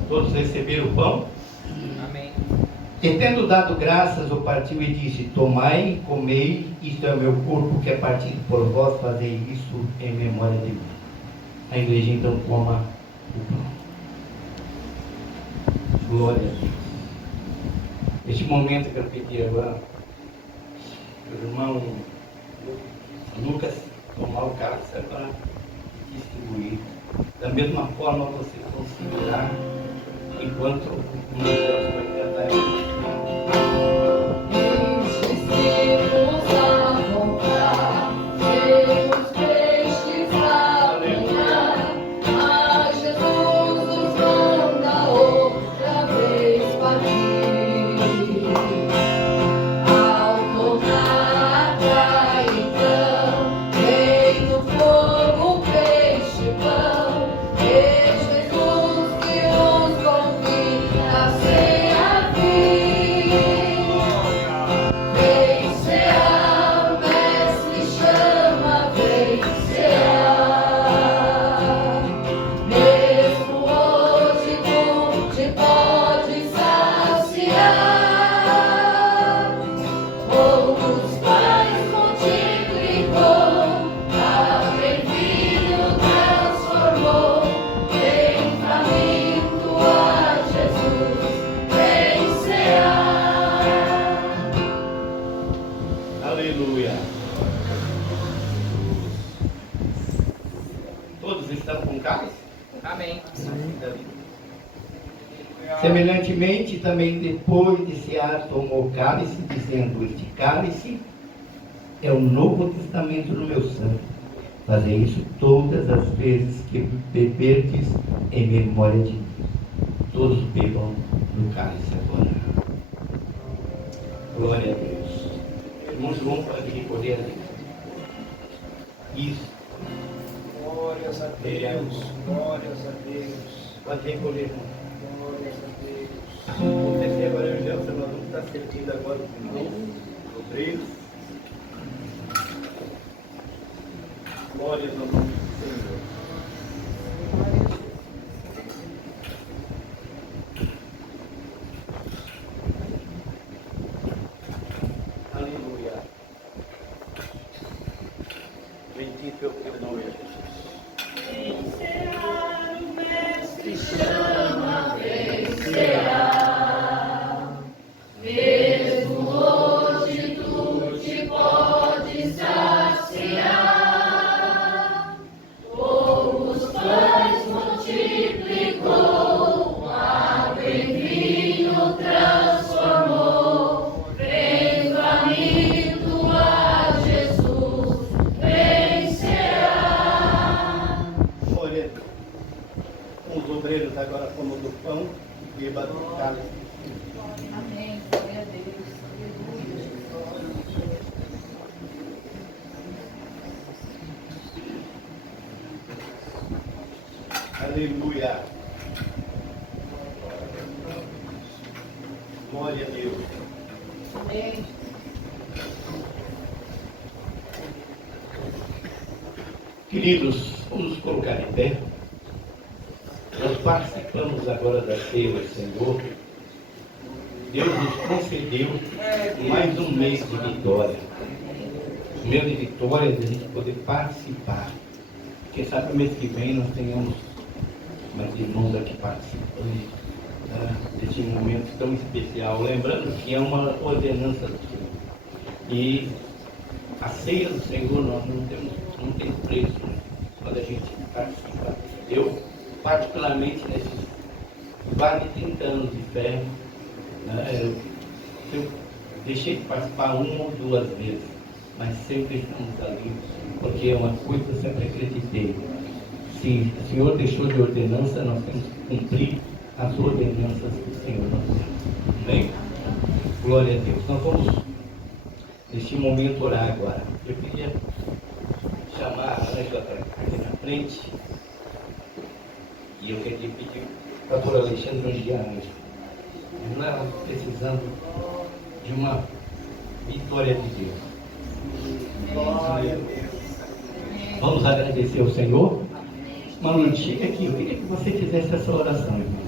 Todos receberam o pão? Amém. E tendo dado graças, o partiu e disse: tomai, comei, isto é o meu corpo que é partido por vós, fazei isso em memória de mim. A igreja então toma o pão. Glória a Deus. Este momento que eu pedi agora, o irmão Lucas tomar o cálice para distribuir. Da mesma forma vocês vão segurar enquanto um Deus vai cantar isso. Aleluia. Todos estão com cálice? Amém. Semelhantemente, também depois de cear, tomou o cálice, dizendo: este cálice é o Novo Testamento no meu sangue. Fazei isso todas as vezes que beberdes em memória de mim. Todos bebam do cálice agora. Glória a Deus. Irmão João, pode recolher ali. Isso. Glórias a Deus. Glórias a Deus. Pode recolher, irmão. Glórias a Deus. Vamos descer agora, irmão. Nós vamos estar servindo agora os irmãos, os obreiros. Glórias ao nome do Senhor. Aleluia. Bendito é o teu nome, Jesus. Vencerá, o Mestre chama, vencerá. Mesmo hoje tu te podes saciar. Poucos pães multiplicou, água em vinho transformou. Vem faminto a Jesus, vencerá. Glória a Deus. Os obreiros agora comam do pão e bebam do cálice. Amém. Glória a Deus. Aleluia. Glória a Deus. Amém. Queridos, vamos nos colocar em pé. Nós participamos agora da ceia do Senhor, Deus nos concedeu mais um mês de vitória. Um mês de vitória de a gente poder participar. Quem sabe no mês que vem nós tenhamos mais irmãos aqui participando deste momento tão especial. Lembrando que é uma ordenança do Senhor. E a ceia do Senhor nós não tem preço, né? Quando a gente participa. Eu, particularmente, nesses quase 30 anos de fé, né, eu deixei de participar uma ou duas vezes, mas sempre estamos ali, porque é uma coisa que eu sempre acreditei. Se o Senhor deixou de ordenança, nós temos que cumprir as ordenanças que o Senhor nos deu. Amém? Glória a Deus. Nós vamos, neste momento, orar agora. Eu queria chamar a Ângela para aqui na frente. E eu queria pedir para o pastor Alexandre nos guiar a Ângela. Nós estamos precisando de uma vitória de Deus. Vamos agradecer ao Senhor. Manu, chega aqui, eu queria que você fizesse essa oração, irmão.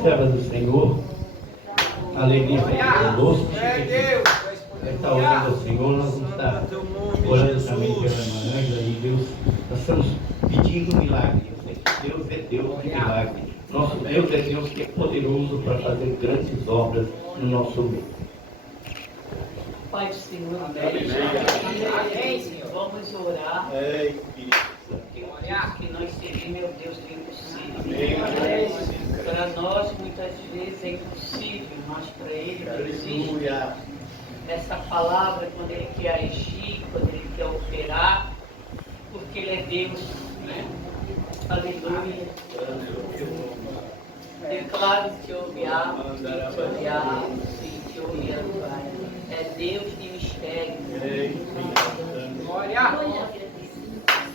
Serva do Senhor, a alegria está conosco. Está orando ao Senhor, nós vamos estar orando também pela irmã Ângela. E Deus, nós estamos pedindo um milagre. Eu sei que Deus é Deus de milagre. Nosso Deus é Deus que é poderoso para fazer grandes obras no nosso meio. Pai do Senhor, amém, Senhor. Vamos orar. Que nós seria, meu Deus, do impossível. Para nós, muitas vezes, é impossível, mas para Ele não existe. Essa palavra, quando Ele quer agir, quando Ele quer operar, porque Ele é Deus, né? Aleluia. Declaro que ouvia, que ouvia, Pai. É Deus de mistério. Glória.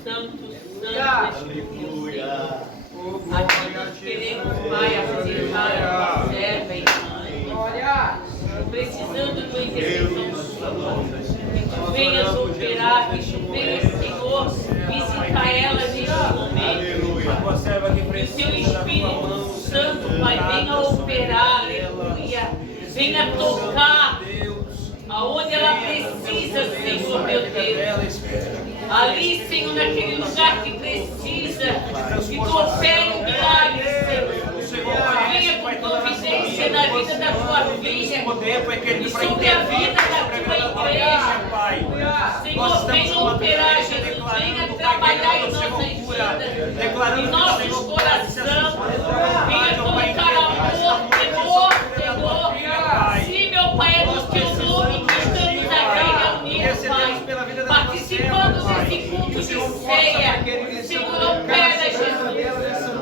Santo, aleluia. Aqui nós queremos, Pai, apresentar a serva e mãe. Precisando do intercessão do Senhor. Que tu venhas operar, que tu venhas, Senhor, visitar ela neste momento. Que o teu Espírito Santo, Pai, venha operar, aleluia. Venha tocar aonde ela precisa, Senhor, meu Deus. Ali, Senhor, naquele lugar que precisa, que tu opere um milagre, Senhor. Venha com providência na vida da tua filha e sobre a vida da tua igreja. Senhor, venha operar, Jesus. Venha trabalhar em nossas vidas, em nossos corações. Venha colocar amor, temor, Senhor. Sim, meu Pai, é no teu nome que estamos aqui reunidos, Pai, participando desse culto de ceia. Senhor, opera, Jesus.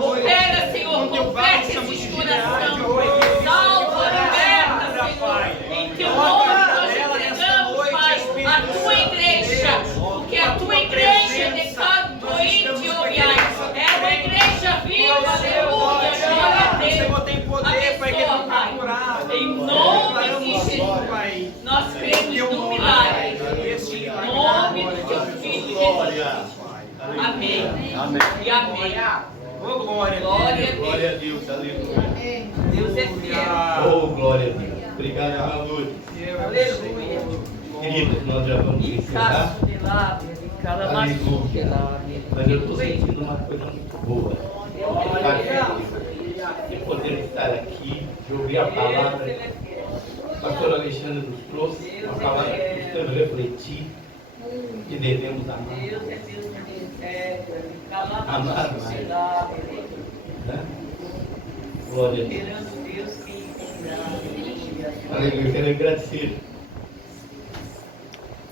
Opera, Senhor, converte esses corações. Salva, liberta, Senhor. Em teu nome nós entregamos, Pai, a tua igreja. Porque a tua igreja é decado é uma igreja viva, aleluia. Glória a Deus. Abençoa, Pai. Em nome de Jesus, nós cremos no milagre. Em nome do teu filho Jesus. Amém. E amém. Oh, glória a Deus, aleluia. Deus é fiel. Oh, glória a Deus. Obrigado, irmã Lourdes. Aleluia. Queridos, nós já vamos encerrar. Aleluia. Mas eu estou sentindo uma coisa muito boa. De poder estar aqui, de ouvir a palavra. O pastor Alexandre nos trouxe uma palavra que precisamos refletir, que devemos amar. Amar mais. Né? Glória a Deus. Aleluia. Eu quero agradecer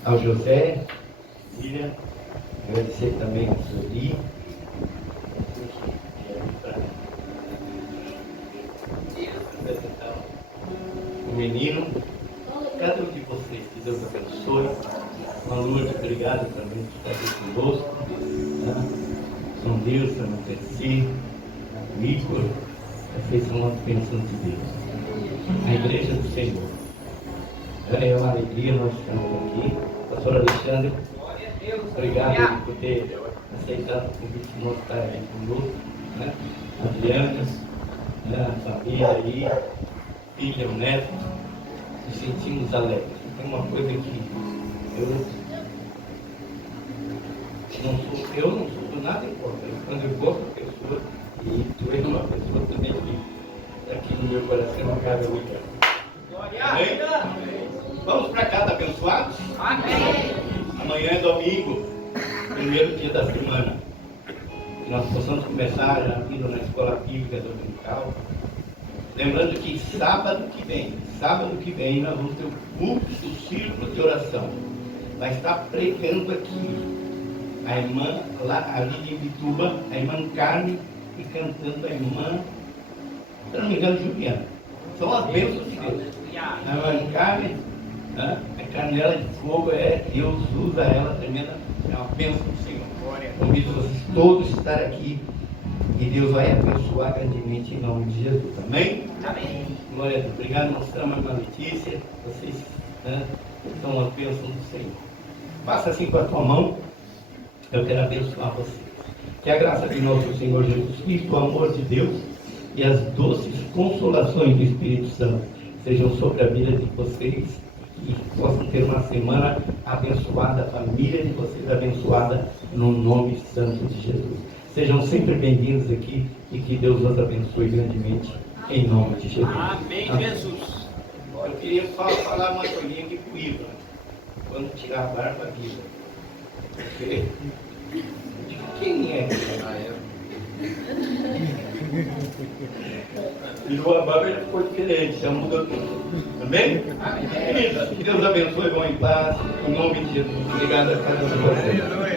ao José, Filha, agradecer também ao Suri. O menino, cada um de vocês, que Deus abençoe. Uma Lourdes, obrigado também por estar aqui conosco. São Deus, São Percy, o Igor, vocês são uma bênção de Deus. A igreja do Senhor. É uma alegria nós estamos aqui. Pastor Alexandre, obrigado por ter aceitado o convite de estar aqui conosco. né? Adriana, né? A família aí, filha, o neto, nos sentimos alegres. Tem uma coisa que eu não sou nada em conta. Quando eu gosto da pessoa, e tu és uma pessoa também que aqui no meu coração não cabe lugar. Amém? Vamos para casa abençoados? Amém. Amanhã é domingo, primeiro dia da semana. Que nós possamos começar a vida na escola bíblica dominical. Lembrando que sábado que vem, nós vamos ter o culto do círculo de oração. Vai estar pregando aqui a irmã lá ali de Ibituba, a irmã Carmen, e cantando a irmã, se não me engano, Juliana. São as bênçãos de Deus. A irmã Carmen, a canela de fogo, Deus usa ela tremenda, é uma bênção do Senhor. Convido vocês todos a estar aqui e Deus vai abençoar grandemente em nome de Jesus. Amém? Amém. Glória a Deus. Obrigado, nós estamos, irmã Letícia. Vocês são as bênçãos do Senhor. Faça assim com a tua mão. Eu quero abençoar você. Que a graça de nosso Senhor Jesus Cristo, o amor de Deus e as doces consolações do Espírito Santo sejam sobre a vida de vocês e possam ter uma semana abençoada, a família de vocês abençoada no nome santo de Jesus. Sejam sempre bem-vindos aqui e que Deus os abençoe grandemente em nome de Jesus. Amém, Jesus. Eu queria falar uma coisinha aqui pro Ivan, quando tirar a barba viva. Porque quem é que virou a barba e ficou diferente, já mudou tudo. Amém? Amém. Que Deus abençoe, vão em paz, em nome de Jesus. Obrigado a cada um de vocês.